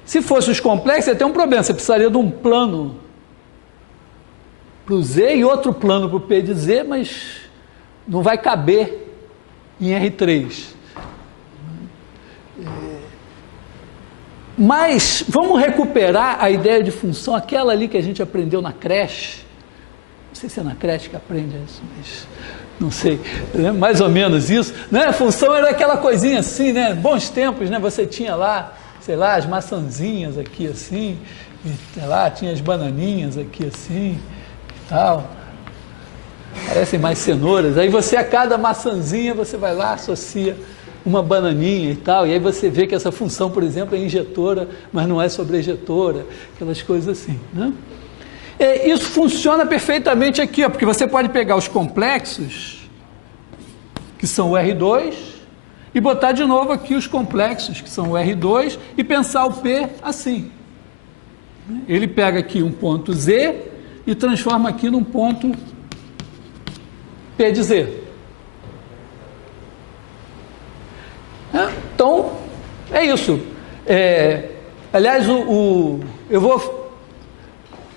Se fosse os complexos, você tem um problema. Você precisaria de um plano para o Z e outro plano para o P de Z, mas não vai caber em R3. Mas vamos recuperar a ideia de função, aquela ali que a gente aprendeu na creche. Não sei se é na creche que aprende isso, mas não sei, né? Mais ou menos isso, né? A função era aquela coisinha assim, né? Bons tempos, né? Você tinha lá, sei lá, as maçãzinhas aqui assim, e, sei lá, tinha as bananinhas aqui assim, e tal. Parecem mais cenouras. Aí você, a cada maçãzinha, você vai lá, associa uma bananinha e tal, e aí você vê que essa função, por exemplo, é injetora, mas não é sobrejetora, aquelas coisas assim, né? Isso funciona perfeitamente aqui, ó, porque você pode pegar os complexos, que são o R2, e botar de novo aqui os complexos, que são o R2, e pensar o P assim. Ele pega aqui um ponto Z e transforma aqui num ponto P de Z. Então, é isso. Aliás, eu vou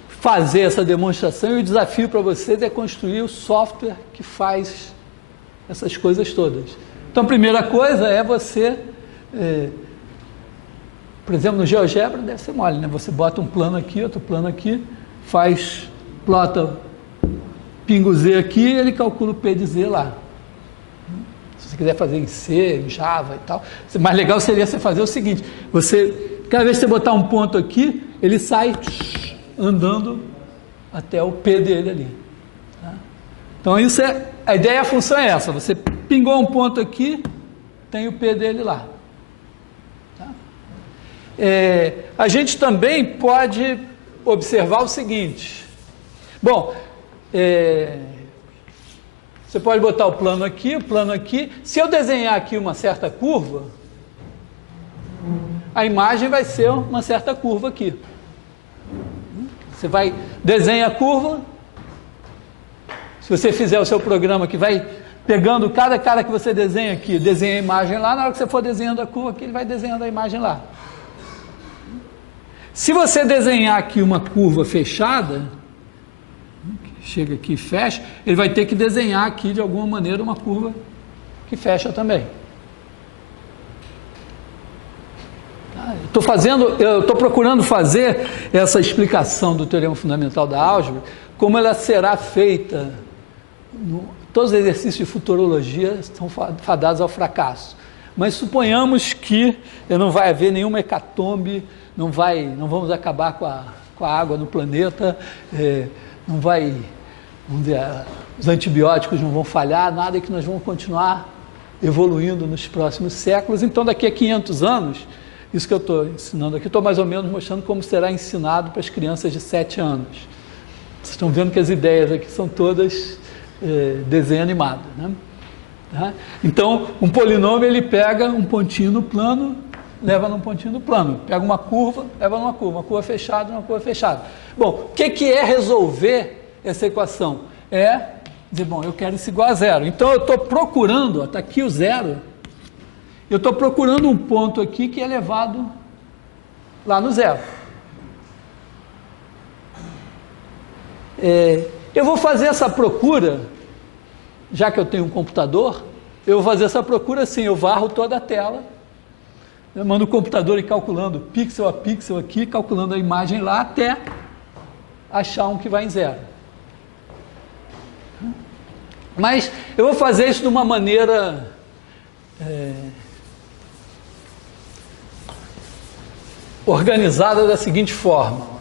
fazer essa demonstração e o desafio para vocês é construir o software que faz essas coisas todas. Então, a primeira coisa é você, por exemplo, no GeoGebra deve ser mole, né? Você bota um plano aqui, outro plano aqui, plota pingo Z aqui, ele calcula o P de Z lá. Se você quiser fazer em C, em Java e tal, o mais legal seria você fazer o seguinte: cada vez que você botar um ponto aqui, ele sai andando até o P dele ali. Tá? Então, a ideia, a função é essa: você pingou um ponto aqui, tem o P dele lá. Tá? A gente também pode observar o seguinte. Bom, você pode botar o plano aqui. Se eu desenhar aqui uma certa curva, a imagem vai ser uma certa curva aqui. Você desenha a curva. Se você fizer o seu programa que vai pegando cada cara que você desenha aqui, desenha a imagem lá, na hora que você for desenhando a curva aqui, ele vai desenhando a imagem lá. Se você desenhar aqui uma curva fechada, chega aqui e fecha, ele vai ter que desenhar aqui de alguma maneira uma curva que fecha também. Eu estou procurando fazer essa explicação do teorema fundamental da álgebra, como ela será feita. Todos os exercícios de futurologia estão fadados ao fracasso. Mas suponhamos que não vai haver nenhuma hecatombe, não vamos acabar com a água no planeta, vamos dizer, os antibióticos não vão falhar, nada, que nós vamos continuar evoluindo nos próximos séculos. Então, daqui a 500 anos, isso que eu estou ensinando aqui, estou mais ou menos mostrando como será ensinado para as crianças de 7 anos. Vocês estão vendo que as ideias aqui são todas desenho animado, né? Tá? Então, um polinômio, ele pega um pontinho no plano, leva num pontinho no plano. Pega uma curva, leva numa curva fechada, uma curva fechada. Bom, o que é resolver essa equação? É dizer, bom, eu quero isso igual a zero. Então, eu estou procurando, está aqui o zero, eu estou procurando um ponto aqui que é elevado lá no zero. Eu vou fazer essa procura, já que eu tenho um computador, eu vou fazer essa procura assim, eu varro toda a tela, eu mando o computador ir calculando pixel a pixel aqui, calculando a imagem lá, até achar um que vai em zero. Mas eu vou fazer isso de uma maneira organizada da seguinte forma.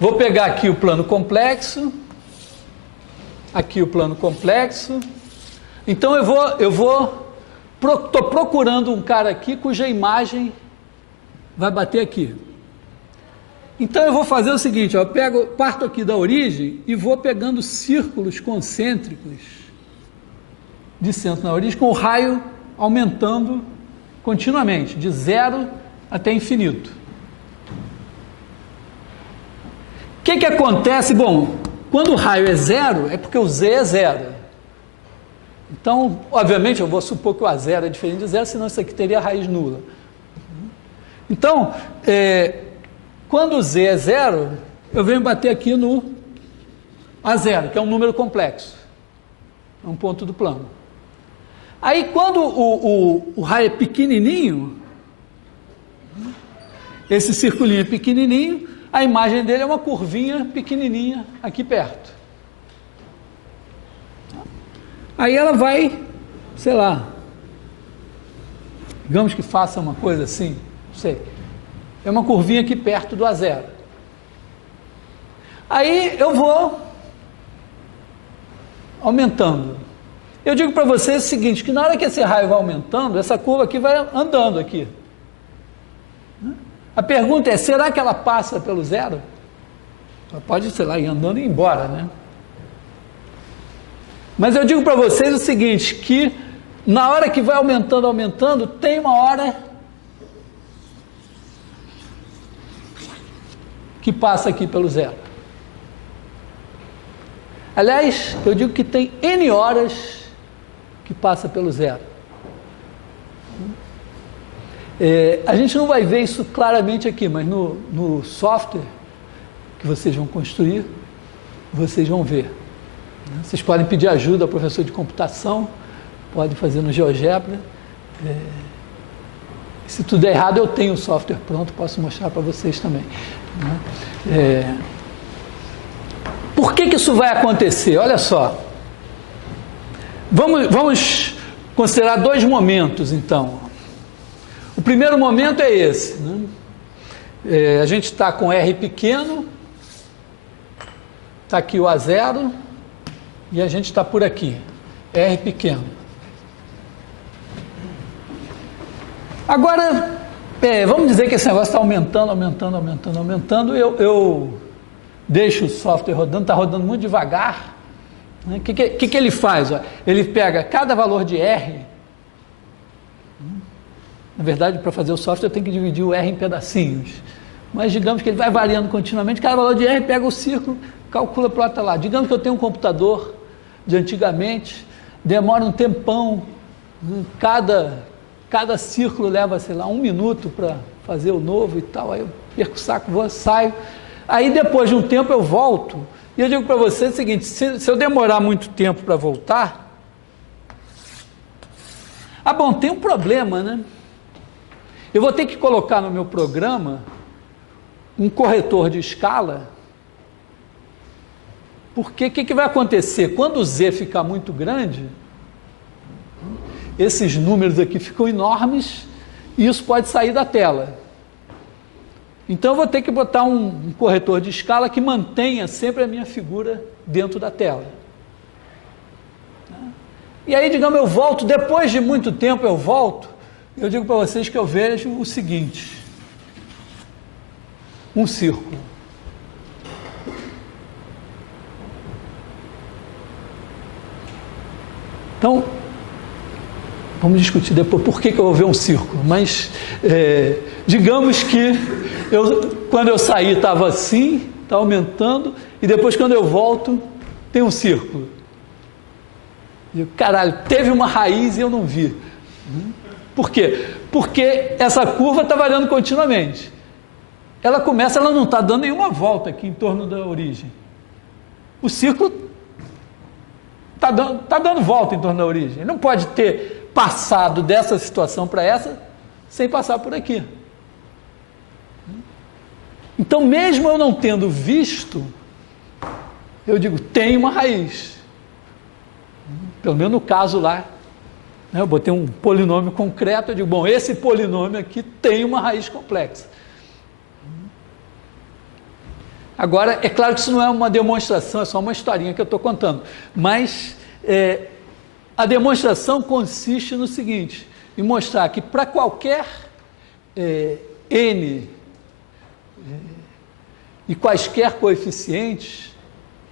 Vou pegar aqui o plano complexo, aqui o plano complexo. Então estou procurando um cara aqui cuja imagem vai bater aqui. Então eu vou fazer o seguinte, ó, eu parto aqui da origem e vou pegando círculos concêntricos de centro na origem, com o raio aumentando continuamente, de zero até infinito. O que acontece? Bom, quando o raio é zero, é porque o z é zero. Então, obviamente, eu vou supor que o A0 é diferente de zero, senão isso aqui teria raiz nula. Então, quando o z é zero, eu venho bater aqui no A0, que é um número complexo. É um ponto do plano. Aí, quando o raio é pequenininho, esse circulinho é pequenininho, a imagem dele é uma curvinha pequenininha aqui perto. Aí ela vai, sei lá, digamos que faça uma coisa assim, não sei, é uma curvinha aqui perto do A0. Aí eu vou aumentando. Eu digo para vocês o seguinte, que na hora que esse raio vai aumentando, essa curva aqui vai andando aqui. A pergunta é, será que ela passa pelo zero? Ela pode, sei lá, ir andando e ir embora, né? Mas eu digo para vocês o seguinte, que na hora que vai aumentando, tem uma hora que passa aqui pelo zero. Aliás, eu digo que tem N horas que passa pelo zero. A gente não vai ver isso claramente aqui, mas no software que vocês vão construir, vocês vão ver. Vocês podem pedir ajuda ao professor de computação, podem fazer no GeoGebra. Se tudo der errado, eu tenho o software pronto, posso mostrar para vocês também. Por que isso vai acontecer? Olha só. Vamos considerar dois momentos, então. O primeiro momento é esse. A gente está com R pequeno, está aqui o A0, e a gente está por aqui, R pequeno. Agora, vamos dizer que esse negócio está aumentando, eu deixo o software rodando, está rodando muito devagar. O que ele faz? Ele pega cada valor de R, na verdade, para fazer o software eu tenho que dividir o R em pedacinhos, mas digamos que ele vai variando continuamente, cada valor de R pega o círculo, calcula para o outro lado. Digamos que eu tenho um computador de antigamente, demora um tempão, cada círculo leva, sei lá, 1 minuto para fazer o novo e tal, aí eu perco o saco, saio, aí depois de um tempo eu volto E eu digo para você o seguinte, se eu demorar muito tempo para voltar... Ah, bom, tem um problema, né? Eu vou ter que colocar no meu programa um corretor de escala, porque o que vai acontecer? Quando o Z ficar muito grande, esses números aqui ficam enormes e isso pode sair da tela. Então eu vou ter que botar um corretor de escala que mantenha sempre a minha figura dentro da tela. E aí, digamos, eu volto, depois de muito tempo eu volto, eu digo para vocês que eu vejo o seguinte, um círculo. Então, vamos discutir depois por que eu vou ver um círculo, mas digamos que quando eu saí estava assim, está aumentando, e depois quando eu volto tem um círculo. E, caralho, teve uma raiz e eu não vi. Por quê? Porque essa curva está variando continuamente. Ela não está dando nenhuma volta aqui em torno da origem. O círculo está dando volta em torno da origem. Não pode ter passado dessa situação para essa sem passar por aqui. Então, mesmo eu não tendo visto, eu digo, tem uma raiz. Pelo menos no caso lá, né, eu botei um polinômio concreto, eu digo, bom, esse polinômio aqui tem uma raiz complexa. Agora, é claro que isso não é uma demonstração, é só uma historinha que eu estou contando, mas a demonstração consiste no seguinte, em mostrar que para qualquer n e quaisquer coeficientes,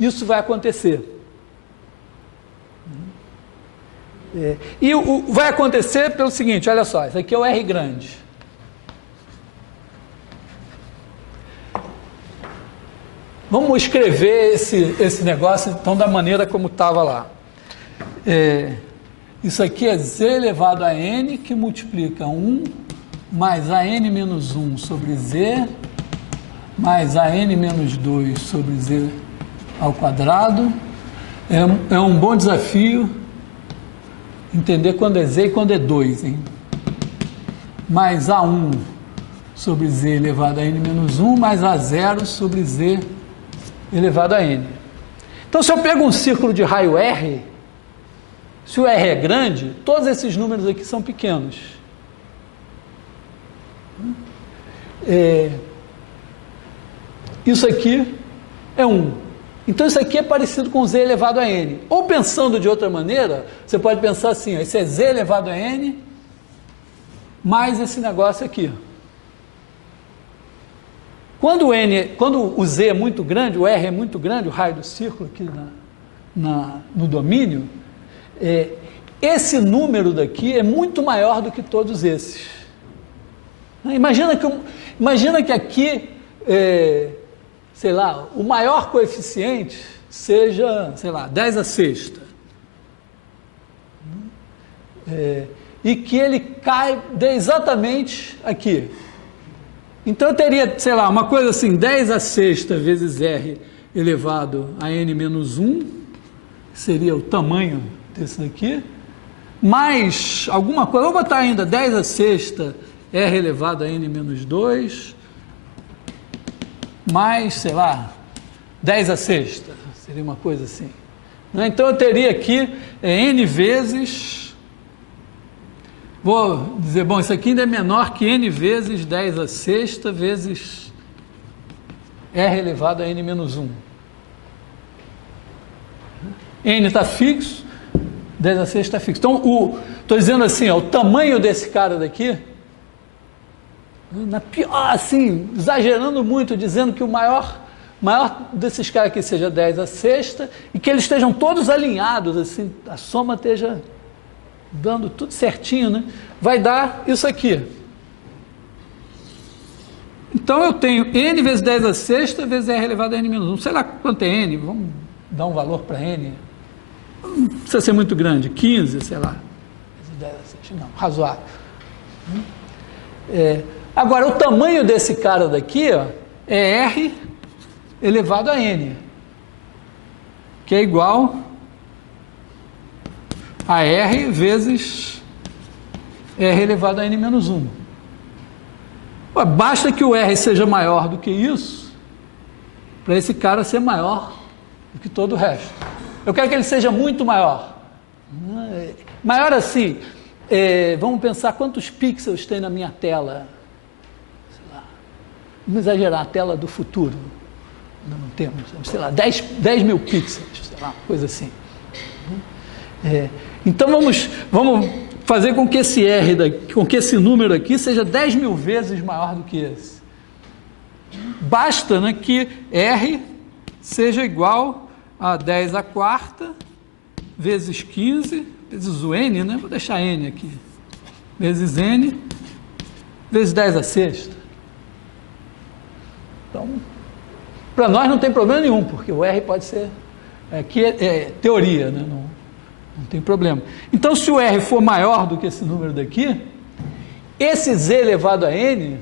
isso vai acontecer. E vai acontecer pelo seguinte, olha só, isso aqui é o R grande. Vamos escrever esse negócio, então, da maneira como estava lá. Isso aqui é Z elevado a N, que multiplica 1 mais a N menos 1 sobre Z, mais a N menos 2 sobre Z ao quadrado. É um bom desafio entender quando é Z e quando é 2, hein? Mais A1 sobre Z elevado a N menos 1, mais A0 sobre Z elevado a N. Então, se eu pego um círculo de raio R, se o R é grande, todos esses números aqui são pequenos. Isso aqui é 1. Então, isso aqui é parecido com Z elevado a N. Ou pensando de outra maneira, você pode pensar assim, ó, esse é Z elevado a N, mais esse negócio aqui. Quando o Z é muito grande, o R é muito grande, o raio do círculo aqui no domínio, esse número daqui é muito maior do que todos esses. Imagina que aqui... sei lá, o maior coeficiente seja, sei lá, 10 a sexta. E que ele cai exatamente aqui. Então eu teria, sei lá, uma coisa assim, 10 a sexta vezes R elevado a N menos 1, que seria o tamanho desse daqui, mais alguma coisa, vou botar ainda 10 a sexta R elevado a N menos 2, mais, sei lá, 10 a sexta, seria uma coisa assim. Então eu teria aqui N vezes, vou dizer, bom, isso aqui ainda é menor que N vezes 10 a sexta vezes R elevado a N menos 1. N está fixo, 10 a sexta está fixo. Então, estou dizendo assim, ó, o tamanho desse cara daqui, assim, exagerando muito, dizendo que o maior desses caras aqui seja 10 a sexta e que eles estejam todos alinhados, assim, a soma esteja dando tudo certinho, né? Vai dar isso aqui. Então eu tenho N vezes 10 a sexta vezes R elevado a N menos 1. Sei lá quanto é N, vamos dar um valor para N. Não precisa ser muito grande, 15, sei lá. 10 a sexta, não, razoável. Agora, o tamanho desse cara daqui, ó, é R elevado a N. que é igual a R vezes R elevado a N menos 1. Basta que o R seja maior do que isso, para esse cara ser maior do que todo o resto. Eu quero que ele seja muito maior. Maior assim, vamos pensar quantos pixels tem na minha tela. Sei lá, vamos exagerar, a tela do futuro. Não temos, sei lá, 10 mil pixels, sei lá, coisa assim. Então vamos fazer com que esse R daqui, com que esse número aqui seja 10 mil vezes maior do que esse. Basta, né, que R seja igual a 10 à quarta vezes 15 vezes o N, né? Vou deixar N aqui, vezes N vezes 10 à sexta. Então, para nós não tem problema nenhum, porque o R pode ser, aqui é teoria, né? Não tem problema. Então, se o R for maior do que esse número daqui, esse Z elevado a N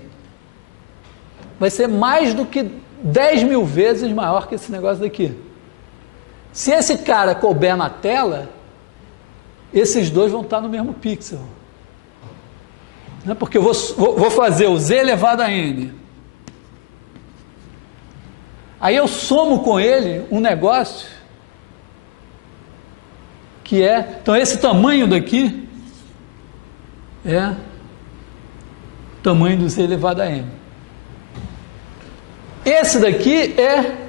vai ser mais do que 10 mil vezes maior que esse negócio daqui. Se esse cara couber na tela, esses dois vão estar no mesmo pixel. Porque eu vou fazer o Z elevado a N. Aí eu somo com ele um negócio que é... Então, esse tamanho daqui é o tamanho do Z elevado a N. Esse daqui é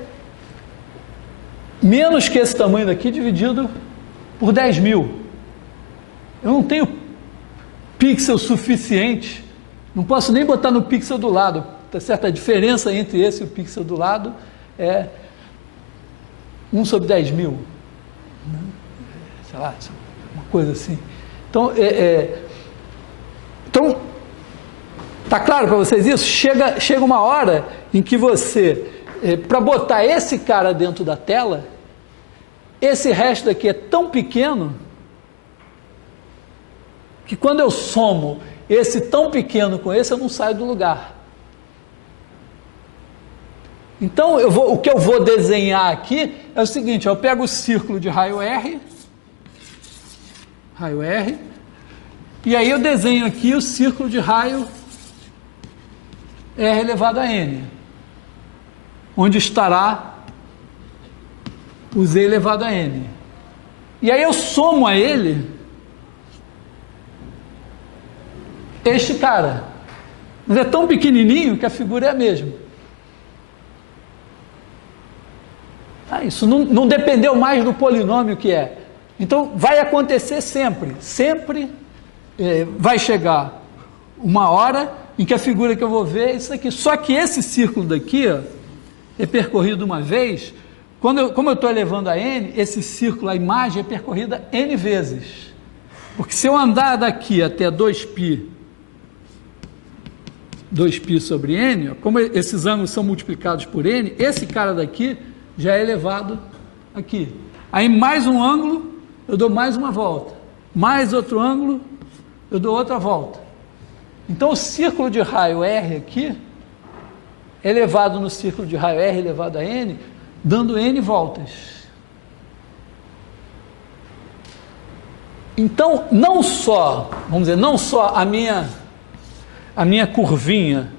menos que esse tamanho daqui dividido por 10 mil. Eu não tenho pixel suficiente, não posso nem botar no pixel do lado, tá certo? A diferença entre esse e o pixel do lado é 1 sobre 10 mil. Sei lá, uma coisa assim. Então, então tá claro para vocês isso? Chega uma hora em que você, para botar esse cara dentro da tela, esse resto daqui é tão pequeno que quando eu somo esse tão pequeno com esse, eu não saio do lugar. Então, o que eu vou desenhar aqui é o seguinte, eu pego o círculo de raio R, e aí eu desenho aqui o círculo de raio R elevado a N, onde estará o Z elevado a N. E aí eu somo a ele este cara. Mas é tão pequenininho que a figura é a mesma. Isso não dependeu mais do polinômio que é. Então, vai acontecer sempre. Sempre vai chegar uma hora em que a figura que eu vou ver é isso aqui. Só que esse círculo daqui, ó, é percorrido uma vez. Como eu estou elevando a N, esse círculo, a imagem é percorrida N vezes. Porque se eu andar daqui até 2π sobre N, ó, como esses ângulos são multiplicados por N, esse cara daqui já é elevado aqui. Aí mais um ângulo, eu dou mais uma volta. Mais outro ângulo, eu dou outra volta. Então o círculo de raio R aqui é elevado no círculo de raio R elevado a N, dando N voltas. Então, não só a minha curvinha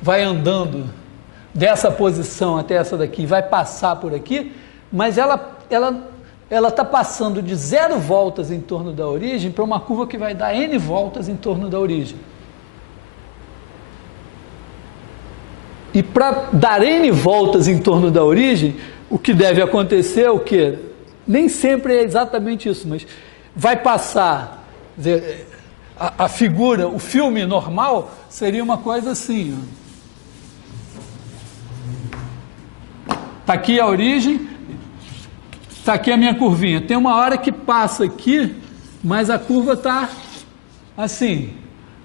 vai andando dessa posição até essa daqui, vai passar por aqui, mas ela está passando de 0 voltas em torno da origem para uma curva que vai dar N voltas em torno da origem. E para dar N voltas em torno da origem, o que deve acontecer é o quê? Nem sempre é exatamente isso, mas vai passar, quer dizer, a figura, o filme normal seria uma coisa assim. Está aqui a origem, está aqui a minha curvinha. Tem uma hora que passa aqui, mas a curva está assim.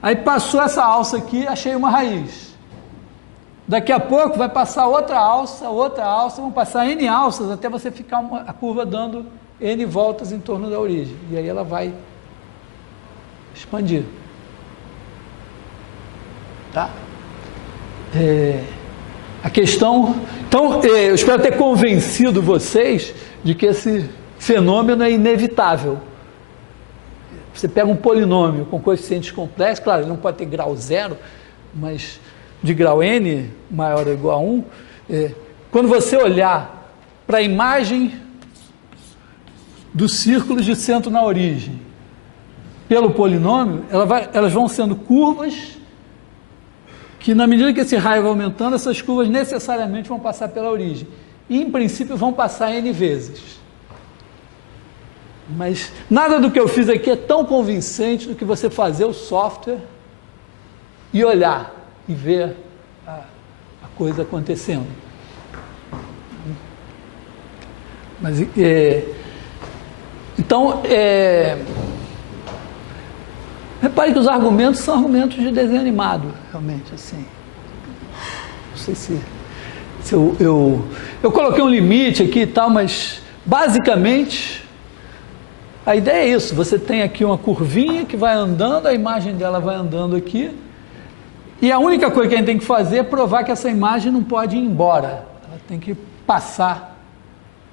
Aí passou essa alça aqui, achei uma raiz. Daqui a pouco vai passar outra alça, vão passar N alças até você ficar a curva dando N voltas em torno da origem. E aí ela vai expandir. Tá? A questão... Então, eu espero ter convencido vocês de que esse fenômeno é inevitável. Você pega um polinômio com coeficientes complexos, claro, ele não pode ter grau zero, mas de grau n maior ou igual a 1, quando você olhar para a imagem dos círculos de centro na origem, pelo polinômio, elas vão sendo curvas que, na medida que esse raio vai aumentando, essas curvas necessariamente vão passar pela origem. E, em princípio, vão passar n vezes. Mas nada do que eu fiz aqui é tão convincente do que você fazer o software e olhar e ver a coisa acontecendo. Mas, então, repare que os argumentos são argumentos de desenho animado, realmente, assim. Não sei se eu coloquei um limite aqui e tal, mas, basicamente, a ideia é isso. Você tem aqui uma curvinha que vai andando, a imagem dela vai andando aqui, e a única coisa que a gente tem que fazer é provar que essa imagem não pode ir embora. Ela tem que passar,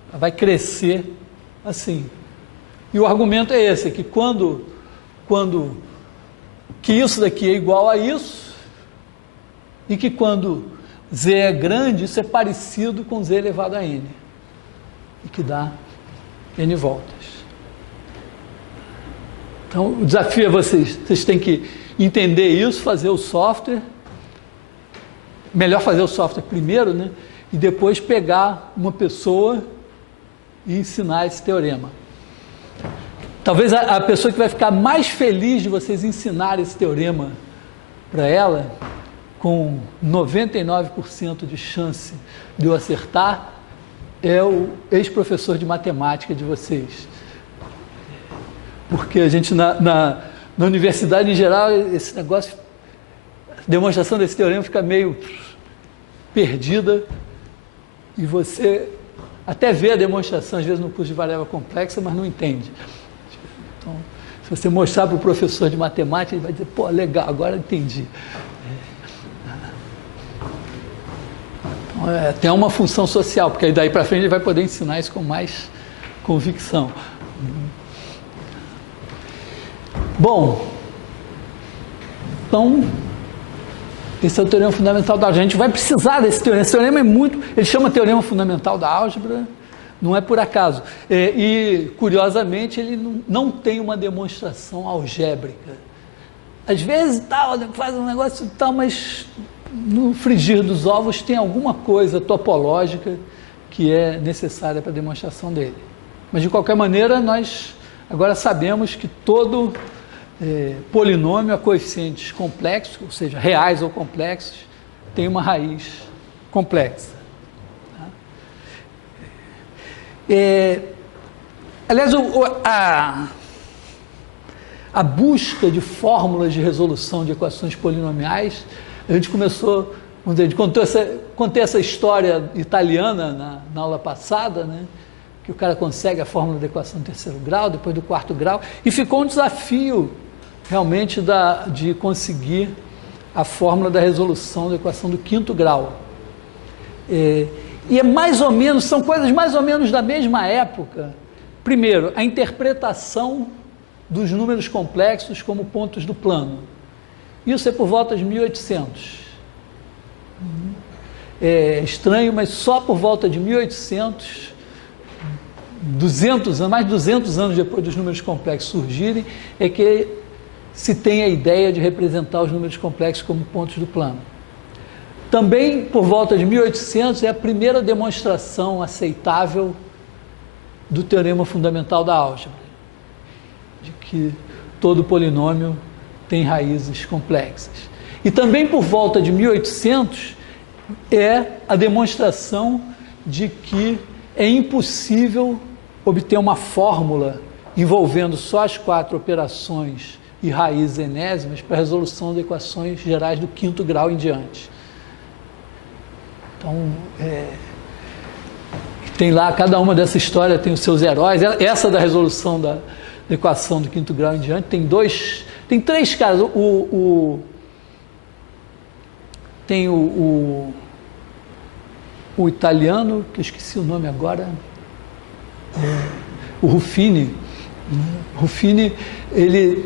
ela vai crescer assim. E o argumento é esse, que que isso daqui é igual a isso, e que quando z é grande, isso é parecido com z elevado a n, e que dá n voltas. Então, o desafio é vocês têm que entender isso, fazer o software, melhor fazer o software primeiro, né? E depois pegar uma pessoa e ensinar esse teorema. Talvez a pessoa que vai ficar mais feliz de vocês ensinarem esse teorema para ela, com 99% de chance de eu acertar, é o ex-professor de matemática de vocês. Porque a gente, na universidade em geral, esse negócio, a demonstração desse teorema fica meio perdida, e você até vê a demonstração, às vezes, no curso de variável complexa, mas não entende. Então, se você mostrar para o professor de matemática, ele vai dizer, pô, legal, agora entendi. Então, tem uma função social, porque aí daí para frente ele vai poder ensinar isso com mais convicção. Bom, então, esse é o teorema fundamental da álgebra. A gente vai precisar desse teorema. Esse teorema é muito... Ele chama teorema fundamental da álgebra, não é por acaso. E, curiosamente, ele não tem uma demonstração algébrica. Às vezes, faz um negócio e tal, mas no frigir dos ovos tem alguma coisa topológica que é necessária para a demonstração dele. Mas, de qualquer maneira, nós agora sabemos que todo polinômio a coeficientes complexos, ou seja, reais ou complexos, tem uma raiz complexa. Aliás, a busca de fórmulas de resolução de equações polinomiais, a gente começou, vamos dizer, contei essa história italiana na aula passada, né? Que o cara consegue a fórmula da equação do terceiro grau, depois do quarto grau, e ficou um desafio realmente de conseguir a fórmula da resolução da equação do quinto grau. E é mais ou menos, são coisas mais ou menos da mesma época. Primeiro, a interpretação dos números complexos como pontos do plano. Isso é por volta de 1800. É estranho, mas só por volta de 1800, 200 anos, mais de 200 anos depois dos números complexos surgirem, é que se tem a ideia de representar os números complexos como pontos do plano. Também, por volta de 1800, é a primeira demonstração aceitável do teorema fundamental da álgebra, de que todo polinômio tem raízes complexas. E também, por volta de 1800, é a demonstração de que é impossível obter uma fórmula envolvendo só as 4 operações e raízes enésimas para a resolução de equações gerais do quinto grau em diante. Então, tem lá, cada uma dessa história tem os seus heróis. Essa da resolução da equação do quinto grau em diante tem 3 casos. Tem o o italiano, que eu esqueci o nome agora, o Ruffini. Ruffini, ele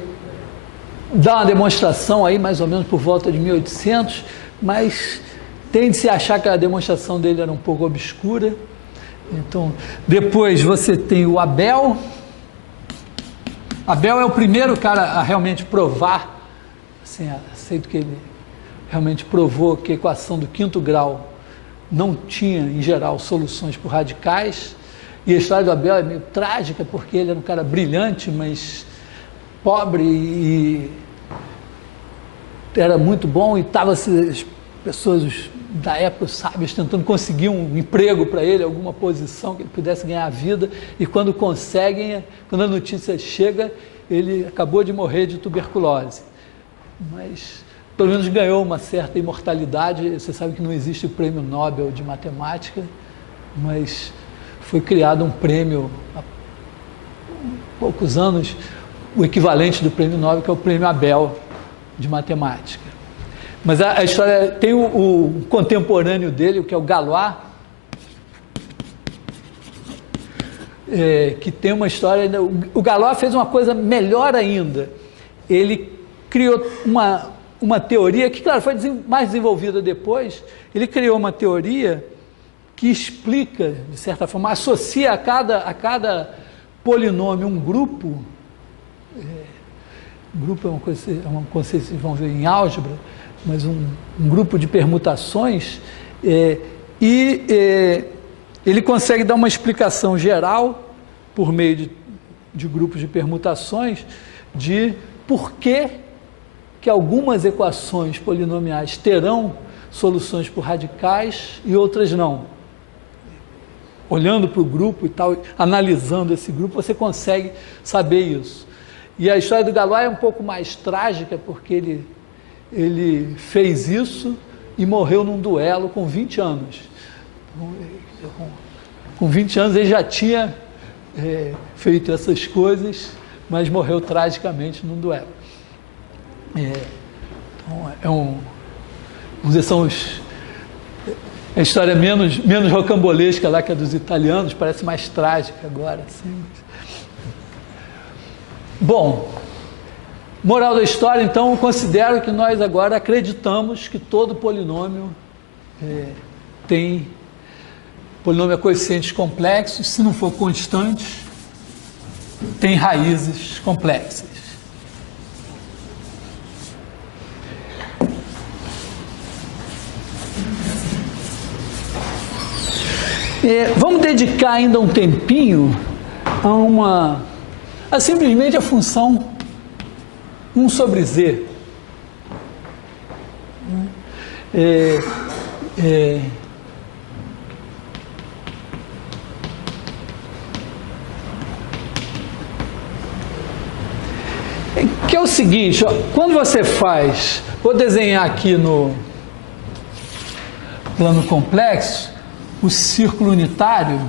dá uma demonstração aí mais ou menos por volta de 1800, mas tende-se a achar que a demonstração dele era um pouco obscura. Então, depois você tem o Abel. Abel é o primeiro cara a realmente provar, assim, aceito que ele realmente provou que a equação do quinto grau não tinha, em geral, soluções por radicais. E a história do Abel é meio trágica, porque ele era um cara brilhante, mas pobre, e era muito bom, e estava as pessoas da época, os sábios, tentando conseguir um emprego para ele, alguma posição que ele pudesse ganhar a vida, e quando conseguem, quando a notícia chega, ele acabou de morrer de tuberculose. Mas pelo menos ganhou uma certa imortalidade. Você sabe que não existe o prêmio Nobel de matemática, mas foi criado um prêmio há poucos anos, o equivalente do prêmio Nobel, que é o prêmio Abel de matemática. Mas a história tem o contemporâneo dele, que é o Galois, que tem uma história. O Galois fez uma coisa melhor ainda. Ele criou uma teoria que, claro, foi mais desenvolvida depois. Ele criou uma teoria que explica, de certa forma, associa a cada polinômio um grupo. Grupo é uma coisa que vocês vão ver em álgebra, mas um grupo de permutações, ele consegue dar uma explicação geral, por meio de grupos de permutações, de por que algumas equações polinomiais terão soluções por radicais e outras não. Olhando para o grupo e tal, analisando esse grupo, você consegue saber isso. E a história do Galois é um pouco mais trágica, porque ele fez isso e morreu num duelo com 20 anos. Com 20 anos ele já tinha feito essas coisas, mas morreu tragicamente num duelo. Então, vamos dizer, a história menos rocambolesca lá que a dos italianos, parece mais trágica agora. Assim. Bom, moral da história, então, eu considero que nós agora acreditamos que todo polinômio tem polinômio a coeficientes complexos, se não for constante, tem raízes complexas. Vamos dedicar ainda um tempinho a simplesmente a função 1 sobre z. Que é o seguinte, ó, quando você faz, vou desenhar aqui no plano complexo, o círculo unitário.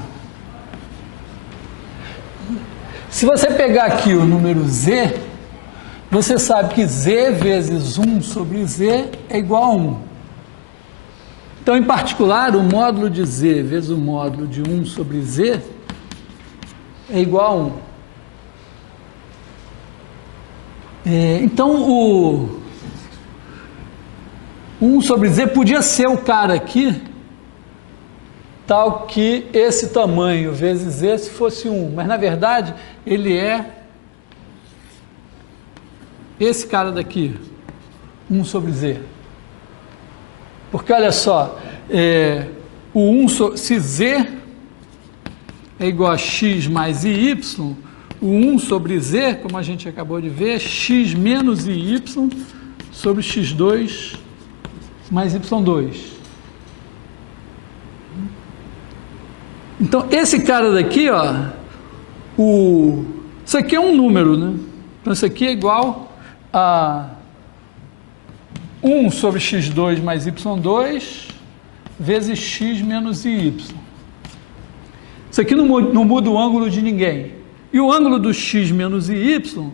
Se você pegar aqui o número z, você sabe que z vezes 1 sobre z é igual a 1. Então, em particular, o módulo de z vezes o módulo de 1 sobre z é igual a 1. Então, o 1 sobre z podia ser o cara aqui, tal que esse tamanho vezes z se fosse 1, mas na verdade ele é esse cara daqui, 1 sobre z. Porque olha só, se z é igual a x mais y, o 1 sobre z, como a gente acabou de ver, é x menos y sobre x2 mais y2. Então, esse cara daqui, ó, isso aqui é um número, né? Então, isso aqui é igual a 1 sobre x2 mais y2 vezes x menos y. Isso aqui não muda o ângulo de ninguém. E o ângulo do x menos y,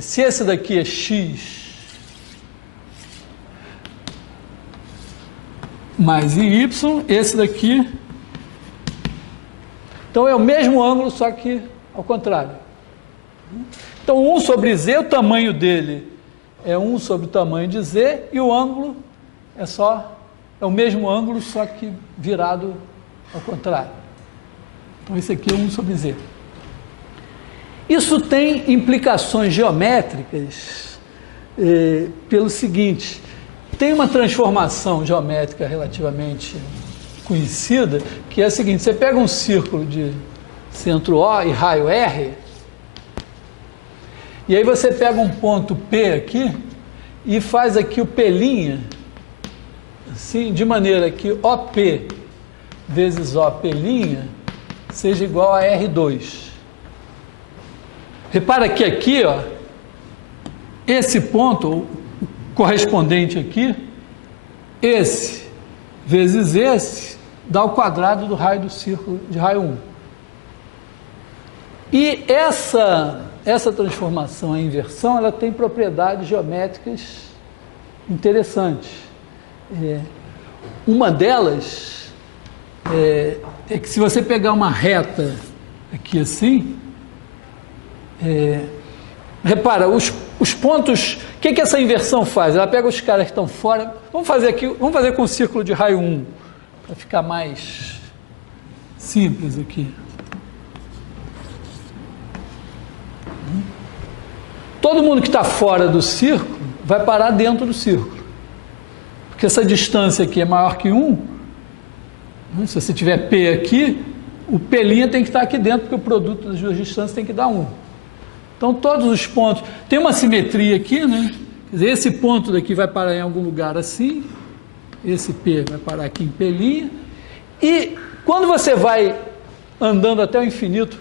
se esse daqui é x mais IY, esse daqui. Então é o mesmo ângulo, só que ao contrário. Então 1 sobre Z, o tamanho dele é 1 sobre o tamanho de Z, e o ângulo é o mesmo ângulo, só que virado ao contrário. Então esse aqui é 1 sobre Z. Isso tem implicações geométricas pelo seguinte: tem uma transformação geométrica relativamente conhecida, que é a seguinte: você pega um círculo de centro O e raio R, e aí você pega um ponto P aqui e faz aqui o P', assim, de maneira que OP vezes OP' seja igual a R2. Repara que aqui, ó, esse ponto correspondente aqui, esse vezes esse, dá o quadrado do raio do círculo de raio 1. E essa transformação, a inversão, ela tem propriedades geométricas interessantes. Uma delas é que se você pegar uma reta aqui assim, repara, os pontos, o que essa inversão faz? Ela pega os caras que estão fora, vamos fazer com o círculo de raio 1, para ficar mais simples aqui. Todo mundo que está fora do círculo vai parar dentro do círculo, porque essa distância aqui é maior que 1, né? Se você tiver P aqui, o P' tem que estar aqui dentro, porque o produto das duas distâncias tem que dar 1. Então todos os pontos, tem uma simetria aqui, né? Quer dizer, esse ponto daqui vai parar em algum lugar assim, esse P vai parar aqui em P', e quando você vai andando até o infinito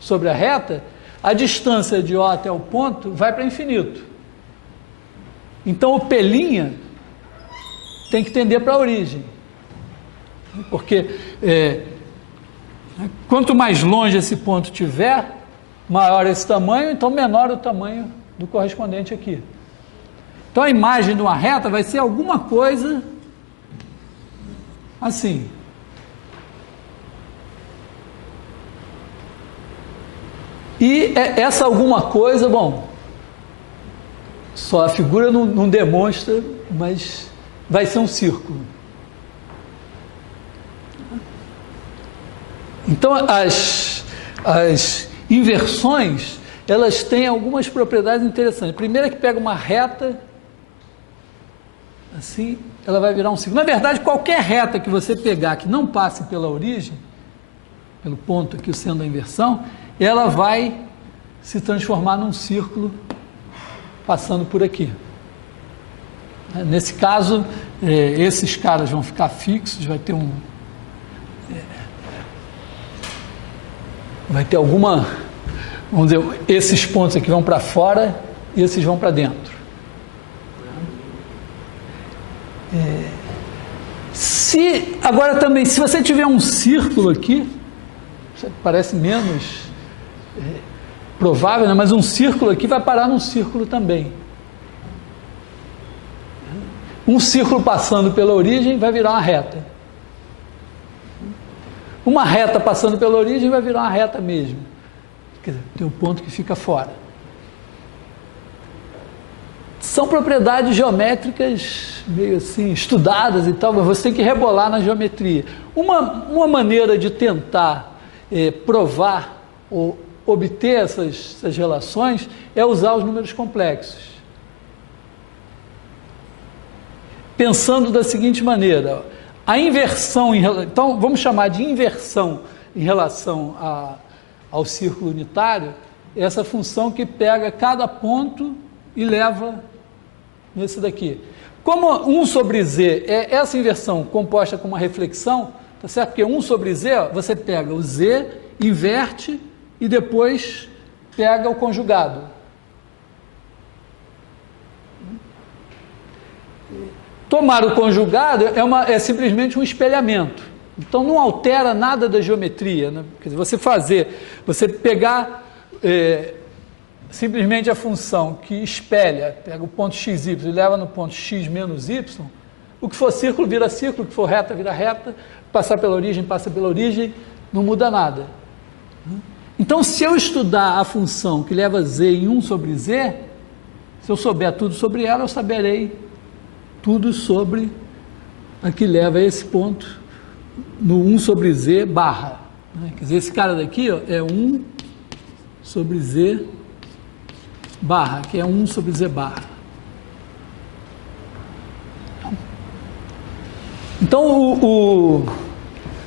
sobre a reta, a distância de O até o ponto vai para infinito. Então o P' tem que tender para a origem, porque quanto mais longe esse ponto tiver, maior esse tamanho, então menor o tamanho do correspondente aqui. Então a imagem de uma reta vai ser alguma coisa assim. E essa alguma coisa, bom, só a figura não demonstra, mas vai ser um círculo. Então as inversões, elas têm algumas propriedades interessantes. Primeiro é que pega uma reta, assim, ela vai virar um círculo. Na verdade, qualquer reta que você pegar que não passe pela origem, pelo ponto aqui sendo a inversão, ela vai se transformar num círculo passando por aqui. Nesse caso, esses caras vão ficar fixos, vai ter alguma, vamos dizer, esses pontos aqui vão para fora e esses vão para dentro. Agora também, se você tiver um círculo aqui, parece menos provável, né? Mas um círculo aqui vai parar num círculo também. Um círculo passando pela origem vai virar uma reta. Uma reta passando pela origem vai virar uma reta mesmo. Quer dizer, tem um ponto que fica fora. São propriedades geométricas meio assim estudadas e tal, mas você tem que rebolar na geometria. Uma maneira de tentar provar ou obter essas relações é usar os números complexos. Pensando da seguinte maneira: a inversão, então vamos chamar de inversão em relação ao círculo unitário, é essa função que pega cada ponto e leva nesse daqui. Como 1 sobre Z é essa inversão composta com uma reflexão, tá certo? Porque 1 sobre Z, ó, você pega o Z, inverte e depois pega o conjugado. Tomar o conjugado é simplesmente um espelhamento. Então não altera nada da geometria, né? Quer dizer, você pegar simplesmente a função que espelha, pega o ponto xy e leva no ponto x menos y, O que for círculo vira círculo, o que for reta vira reta, passar pela origem, passa pela origem, não muda nada. Então, se eu estudar a função que leva z em 1 sobre z, se eu souber tudo sobre ela, eu saberei tudo sobre a que leva a esse ponto no 1 sobre z barra. Quer dizer, esse cara daqui ó, é 1 sobre z barra, que é 1 sobre z barra. Então, o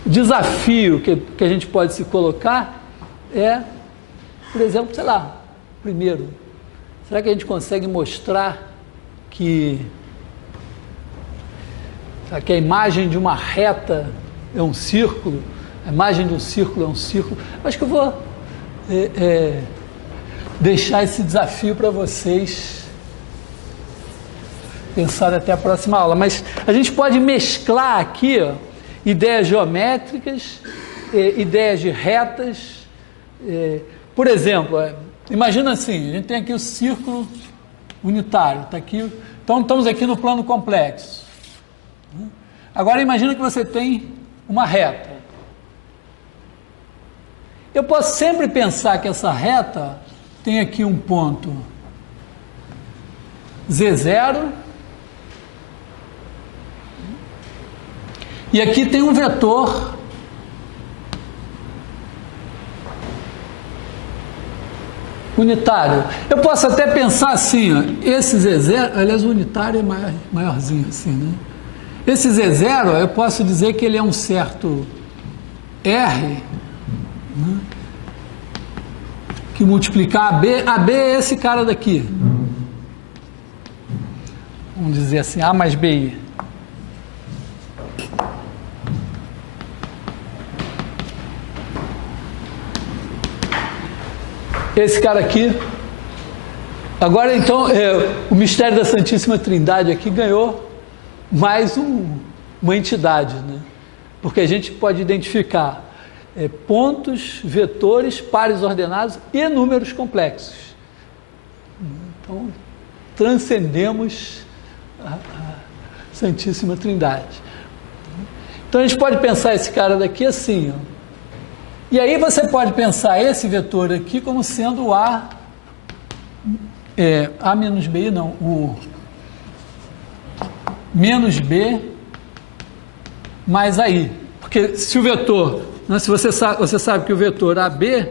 desafio que a gente pode se colocar é, por exemplo, sei lá, primeiro, será que a gente consegue mostrar que a imagem de uma reta é um círculo, a imagem de um círculo é um círculo? Acho que eu vou deixar esse desafio para vocês pensar até a próxima aula, mas a gente pode mesclar aqui ó, ideias geométricas, ideias de retas, por exemplo, imagina assim, a gente tem aqui o círculo unitário, tá aqui, então estamos aqui no plano complexo. Agora imagina que você tem uma reta. Eu posso sempre pensar que essa reta tem aqui um ponto Z0, e aqui tem um vetor unitário. Eu posso até pensar assim, ó, esse Z0, aliás, o unitário é maiorzinho assim, né? Esse Z0, eu posso dizer que ele é um certo R, né, que multiplicar AB é esse cara daqui. Vamos dizer assim, A mais BI. Esse cara aqui. Agora, então, o mistério da Santíssima Trindade aqui ganhou mais uma entidade, né? Porque a gente pode identificar pontos, vetores, pares ordenados e números complexos. Então, transcendemos a Santíssima Trindade. Então, a gente pode pensar esse cara daqui assim, ó. E aí você pode pensar esse vetor aqui como sendo o A menos B, não, o menos B mais AI. Porque se o vetor, né, se você sabe que o vetor AB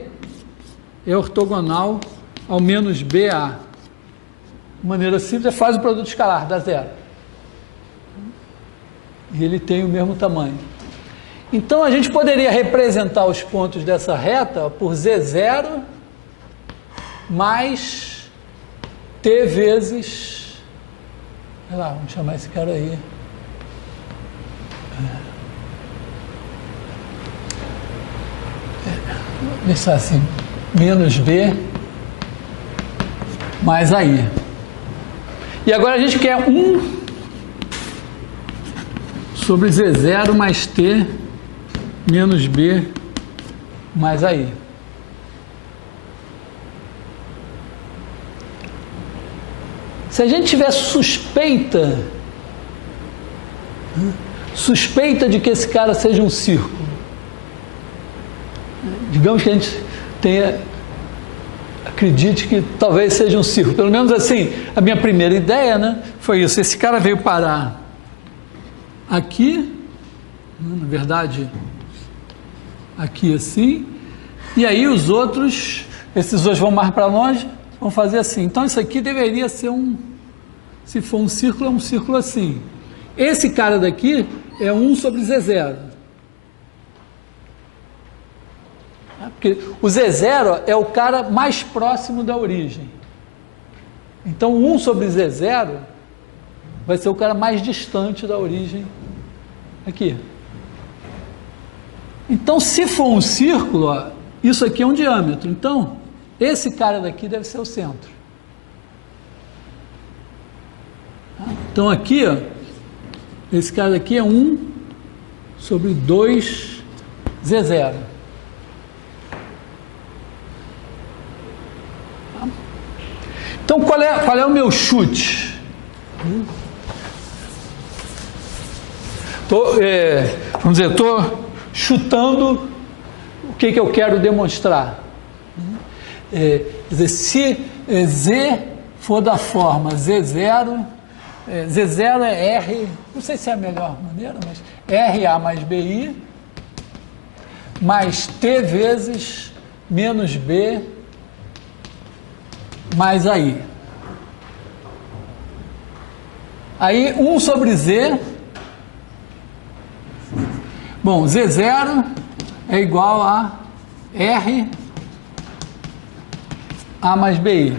é ortogonal ao menos BA. De maneira simples, faz o produto escalar, dá zero. E ele tem o mesmo tamanho. Então, a gente poderia representar os pontos dessa reta por Z0 mais T vezes... Sei lá, vamos chamar esse cara aí. Deixa assim, menos B mais AI. E agora a gente quer 1 sobre Z0 mais T menos B mais AI. Se a gente tiver suspeita de que esse cara seja um círculo, digamos que a gente acredite que talvez seja um círculo, pelo menos assim, a minha primeira ideia, né, foi isso, esse cara veio parar aqui, na verdade, aqui assim, e aí os outros, esses dois vão mais para longe, vão fazer assim. Então isso aqui deveria ser se for um círculo, é um círculo assim. Esse cara daqui é 1 sobre Z0. Porque o Z0 é o cara mais próximo da origem. Então 1 sobre Z0 vai ser o cara mais distante da origem aqui. Então, se for um círculo, ó, isso aqui é um diâmetro. Então, esse cara daqui deve ser o centro. Então, aqui, ó, esse cara daqui é 1 sobre 2 Z0. Então, qual é o meu chute? vamos dizer, estou chutando o que eu quero demonstrar. Quer dizer, se Z for da forma Z0, Z0 é R, não sei se é a melhor maneira, mas RA mais BI, mais T vezes menos B mais AI. Aí 1 sobre Z, bom, Z0 é igual a R A mais BI.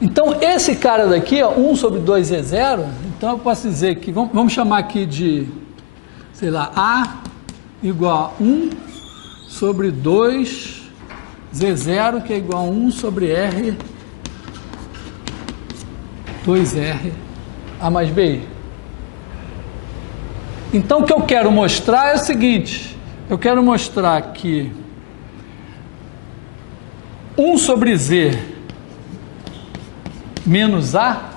Então, esse cara daqui, ó, 1 sobre 2Z0, então eu posso dizer que, vamos chamar aqui de, sei lá, A igual a 1 sobre 2Z0, que é igual a 1 sobre R, 2R, A mais BI. Então, o que eu quero mostrar é o seguinte, eu quero mostrar que 1 sobre Z menos A,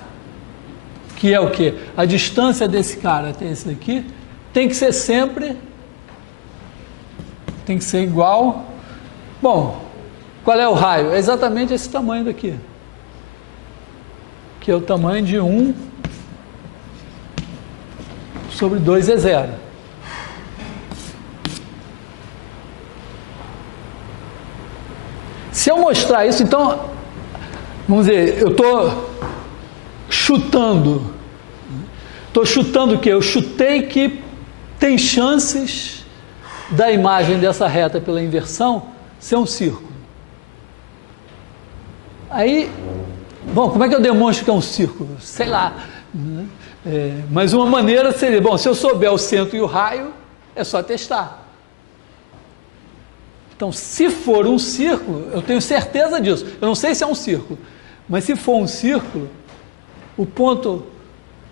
que é o quê? A distância desse cara até esse daqui, tem que ser sempre, tem que ser igual. Bom, qual é o raio? É exatamente esse tamanho daqui, que é o tamanho de 1 sobre 2E0. Se eu mostrar isso, então, vamos dizer, eu estou chutando. Estou chutando o quê? Eu chutei que tem chances da imagem dessa reta pela inversão ser um círculo. Aí, bom, como é que eu demonstro que é um círculo? Sei lá. Mas uma maneira seria, bom, se eu souber o centro e o raio, é só testar. Então, se for um círculo, eu tenho certeza disso. Eu não sei se é um círculo, mas se for um círculo, o ponto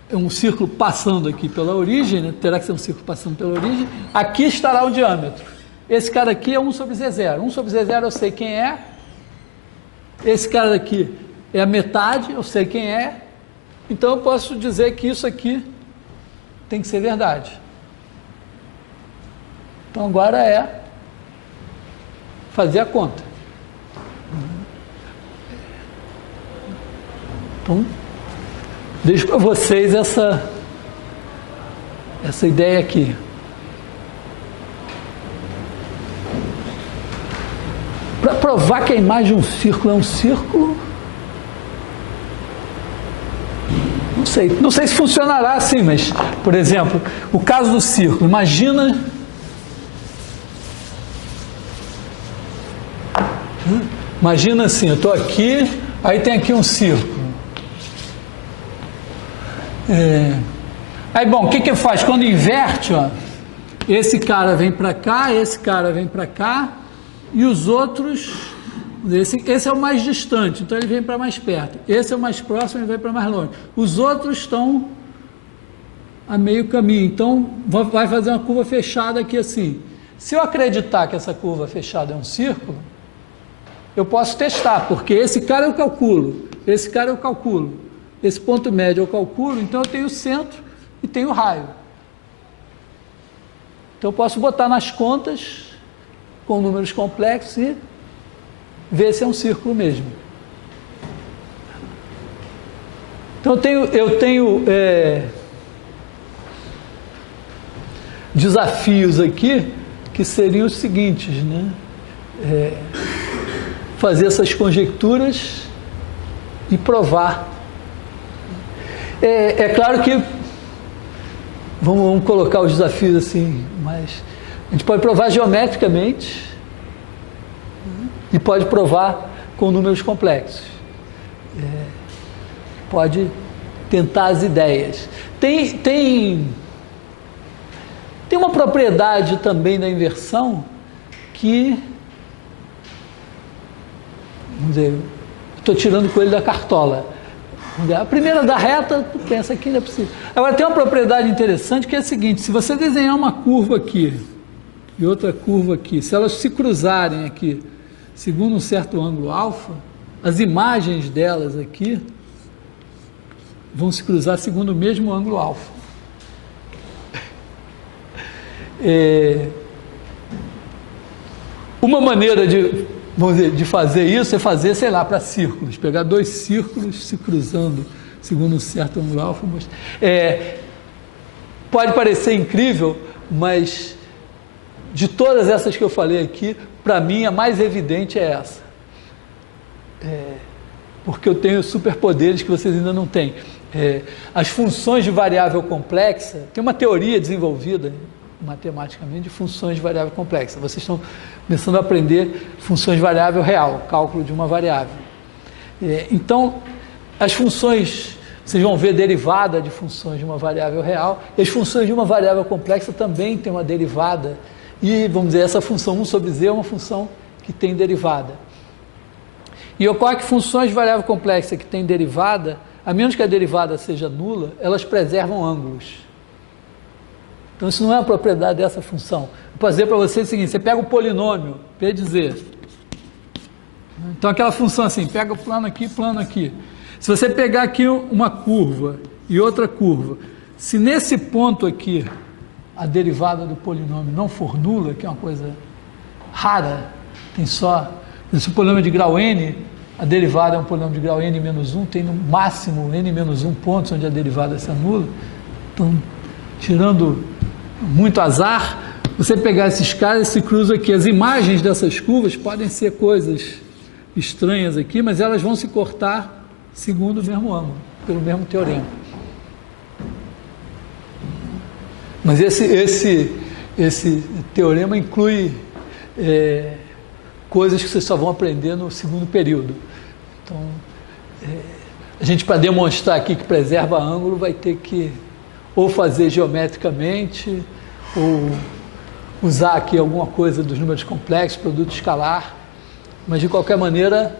é um círculo passando aqui pela origem, né? Terá que ser um círculo passando pela origem, aqui estará o diâmetro. Esse cara aqui é 1 sobre Z0. 1 sobre Z0 eu sei quem é. Esse cara aqui é a metade, eu sei quem é. Então eu posso dizer que isso aqui tem que ser verdade. Então agora é fazer a conta. Então, deixo para vocês essa ideia aqui. Para provar que a imagem de um círculo é um círculo, não sei se funcionará assim, mas, por exemplo, o caso do círculo, imagina assim, eu estou aqui, aí tem aqui um círculo. Aí, bom, o que faz? Quando inverte, ó, esse cara vem para cá, esse cara vem para cá, e os outros, esse é o mais distante, então ele vem para mais perto. Esse é o mais próximo, ele vem para mais longe. Os outros estão a meio caminho, então vai fazer uma curva fechada aqui assim. Se eu acreditar que essa curva fechada é um círculo, eu posso testar, porque esse cara eu calculo, esse cara eu calculo, esse ponto médio eu calculo, então eu tenho o centro e tenho o raio. Então eu posso botar nas contas com números complexos e ver se é um círculo mesmo. Então eu tenho desafios aqui que seriam os seguintes, né? Fazer essas conjecturas e provar. É claro que vamos colocar os desafios assim, mas a gente pode provar geometricamente e pode provar com números complexos. Pode tentar as ideias. Tem uma propriedade também da inversão que, vamos dizer, estou tirando o coelho da cartola. A primeira da reta, tu pensa que não é possível. Agora, tem uma propriedade interessante que é a seguinte: se você desenhar uma curva aqui e outra curva aqui, se elas se cruzarem aqui, segundo um certo ângulo alfa, as imagens delas aqui vão se cruzar segundo o mesmo ângulo alfa. Uma maneira de, vamos dizer, de fazer isso é fazer, sei lá, para círculos, pegar dois círculos se cruzando segundo um certo ângulo alfa. Pode parecer incrível, mas de todas essas que eu falei aqui, para mim a mais evidente é essa. Porque eu tenho superpoderes que vocês ainda não têm. As funções de variável complexa, tem uma teoria desenvolvida matematicamente de funções de variável complexa. Vocês estão começando a aprender funções de variável real, cálculo de uma variável. Então, as funções, vocês vão ver derivada de funções de uma variável real, e as funções de uma variável complexa também têm uma derivada, e vamos dizer, essa função 1 sobre z é uma função que tem derivada. E ocorre que funções de variável complexa que têm derivada, a menos que a derivada seja nula, elas preservam ângulos. Então, isso não é uma propriedade dessa função. Vou fazer para você o seguinte, você pega o polinômio, P de z. Então, aquela função assim, pega o plano aqui, plano aqui. Se você pegar aqui uma curva e outra curva, se nesse ponto aqui a derivada do polinômio não for nula, que é uma coisa rara, tem só... Se o polinômio de grau n, a derivada é um polinômio de grau n menos 1, tem no máximo n menos 1 pontos onde a derivada é nula. Então, tirando muito azar, você pegar esses caras e se cruza aqui. As imagens dessas curvas podem ser coisas estranhas aqui, mas elas vão se cortar segundo o mesmo ângulo, pelo mesmo teorema. Mas esse teorema inclui coisas que vocês só vão aprender no segundo período. Então, a gente, para demonstrar aqui que preserva ângulo, vai ter que ou fazer geometricamente, ou usar aqui alguma coisa dos números complexos, produto escalar, mas de qualquer maneira,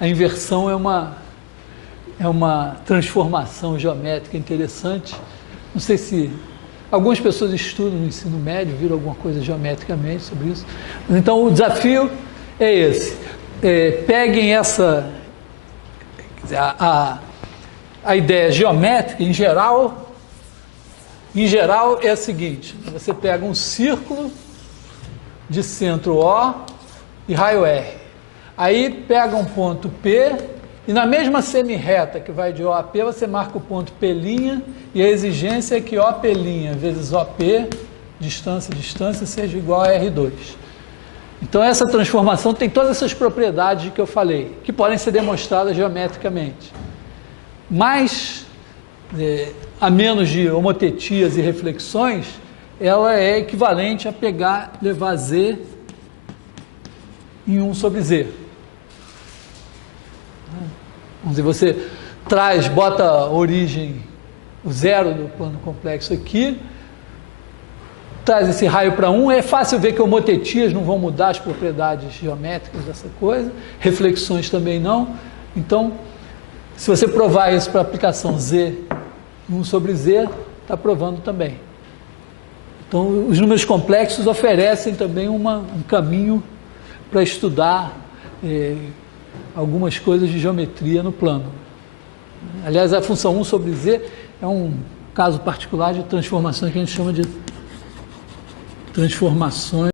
a inversão é uma transformação geométrica interessante. Não sei se algumas pessoas estudam no ensino médio, viram alguma coisa geometricamente sobre isso. Então, o desafio é esse. Peguem essa... A ideia geométrica, em geral, é a seguinte. Você pega um círculo de centro O e raio R. Aí, pega um ponto P... E na mesma semirreta que vai de O a P, você marca o ponto P', e a exigência é que OP' vezes OP, distância, seja igual a R2. Então, essa transformação tem todas essas propriedades que eu falei, que podem ser demonstradas geometricamente. Mas, a menos de homotetias e reflexões, ela é equivalente a levar Z em 1 sobre Z. Vamos dizer, você bota a origem, o zero do plano complexo aqui, traz esse raio para 1, é fácil ver que homotetias não vão mudar as propriedades geométricas dessa coisa, reflexões também não. Então, se você provar isso para a aplicação Z, 1 sobre Z, está provando também. Então, os números complexos oferecem também um caminho para estudar algumas coisas de geometria no plano. Aliás, a função 1 sobre z é um caso particular de transformações que a gente chama de transformações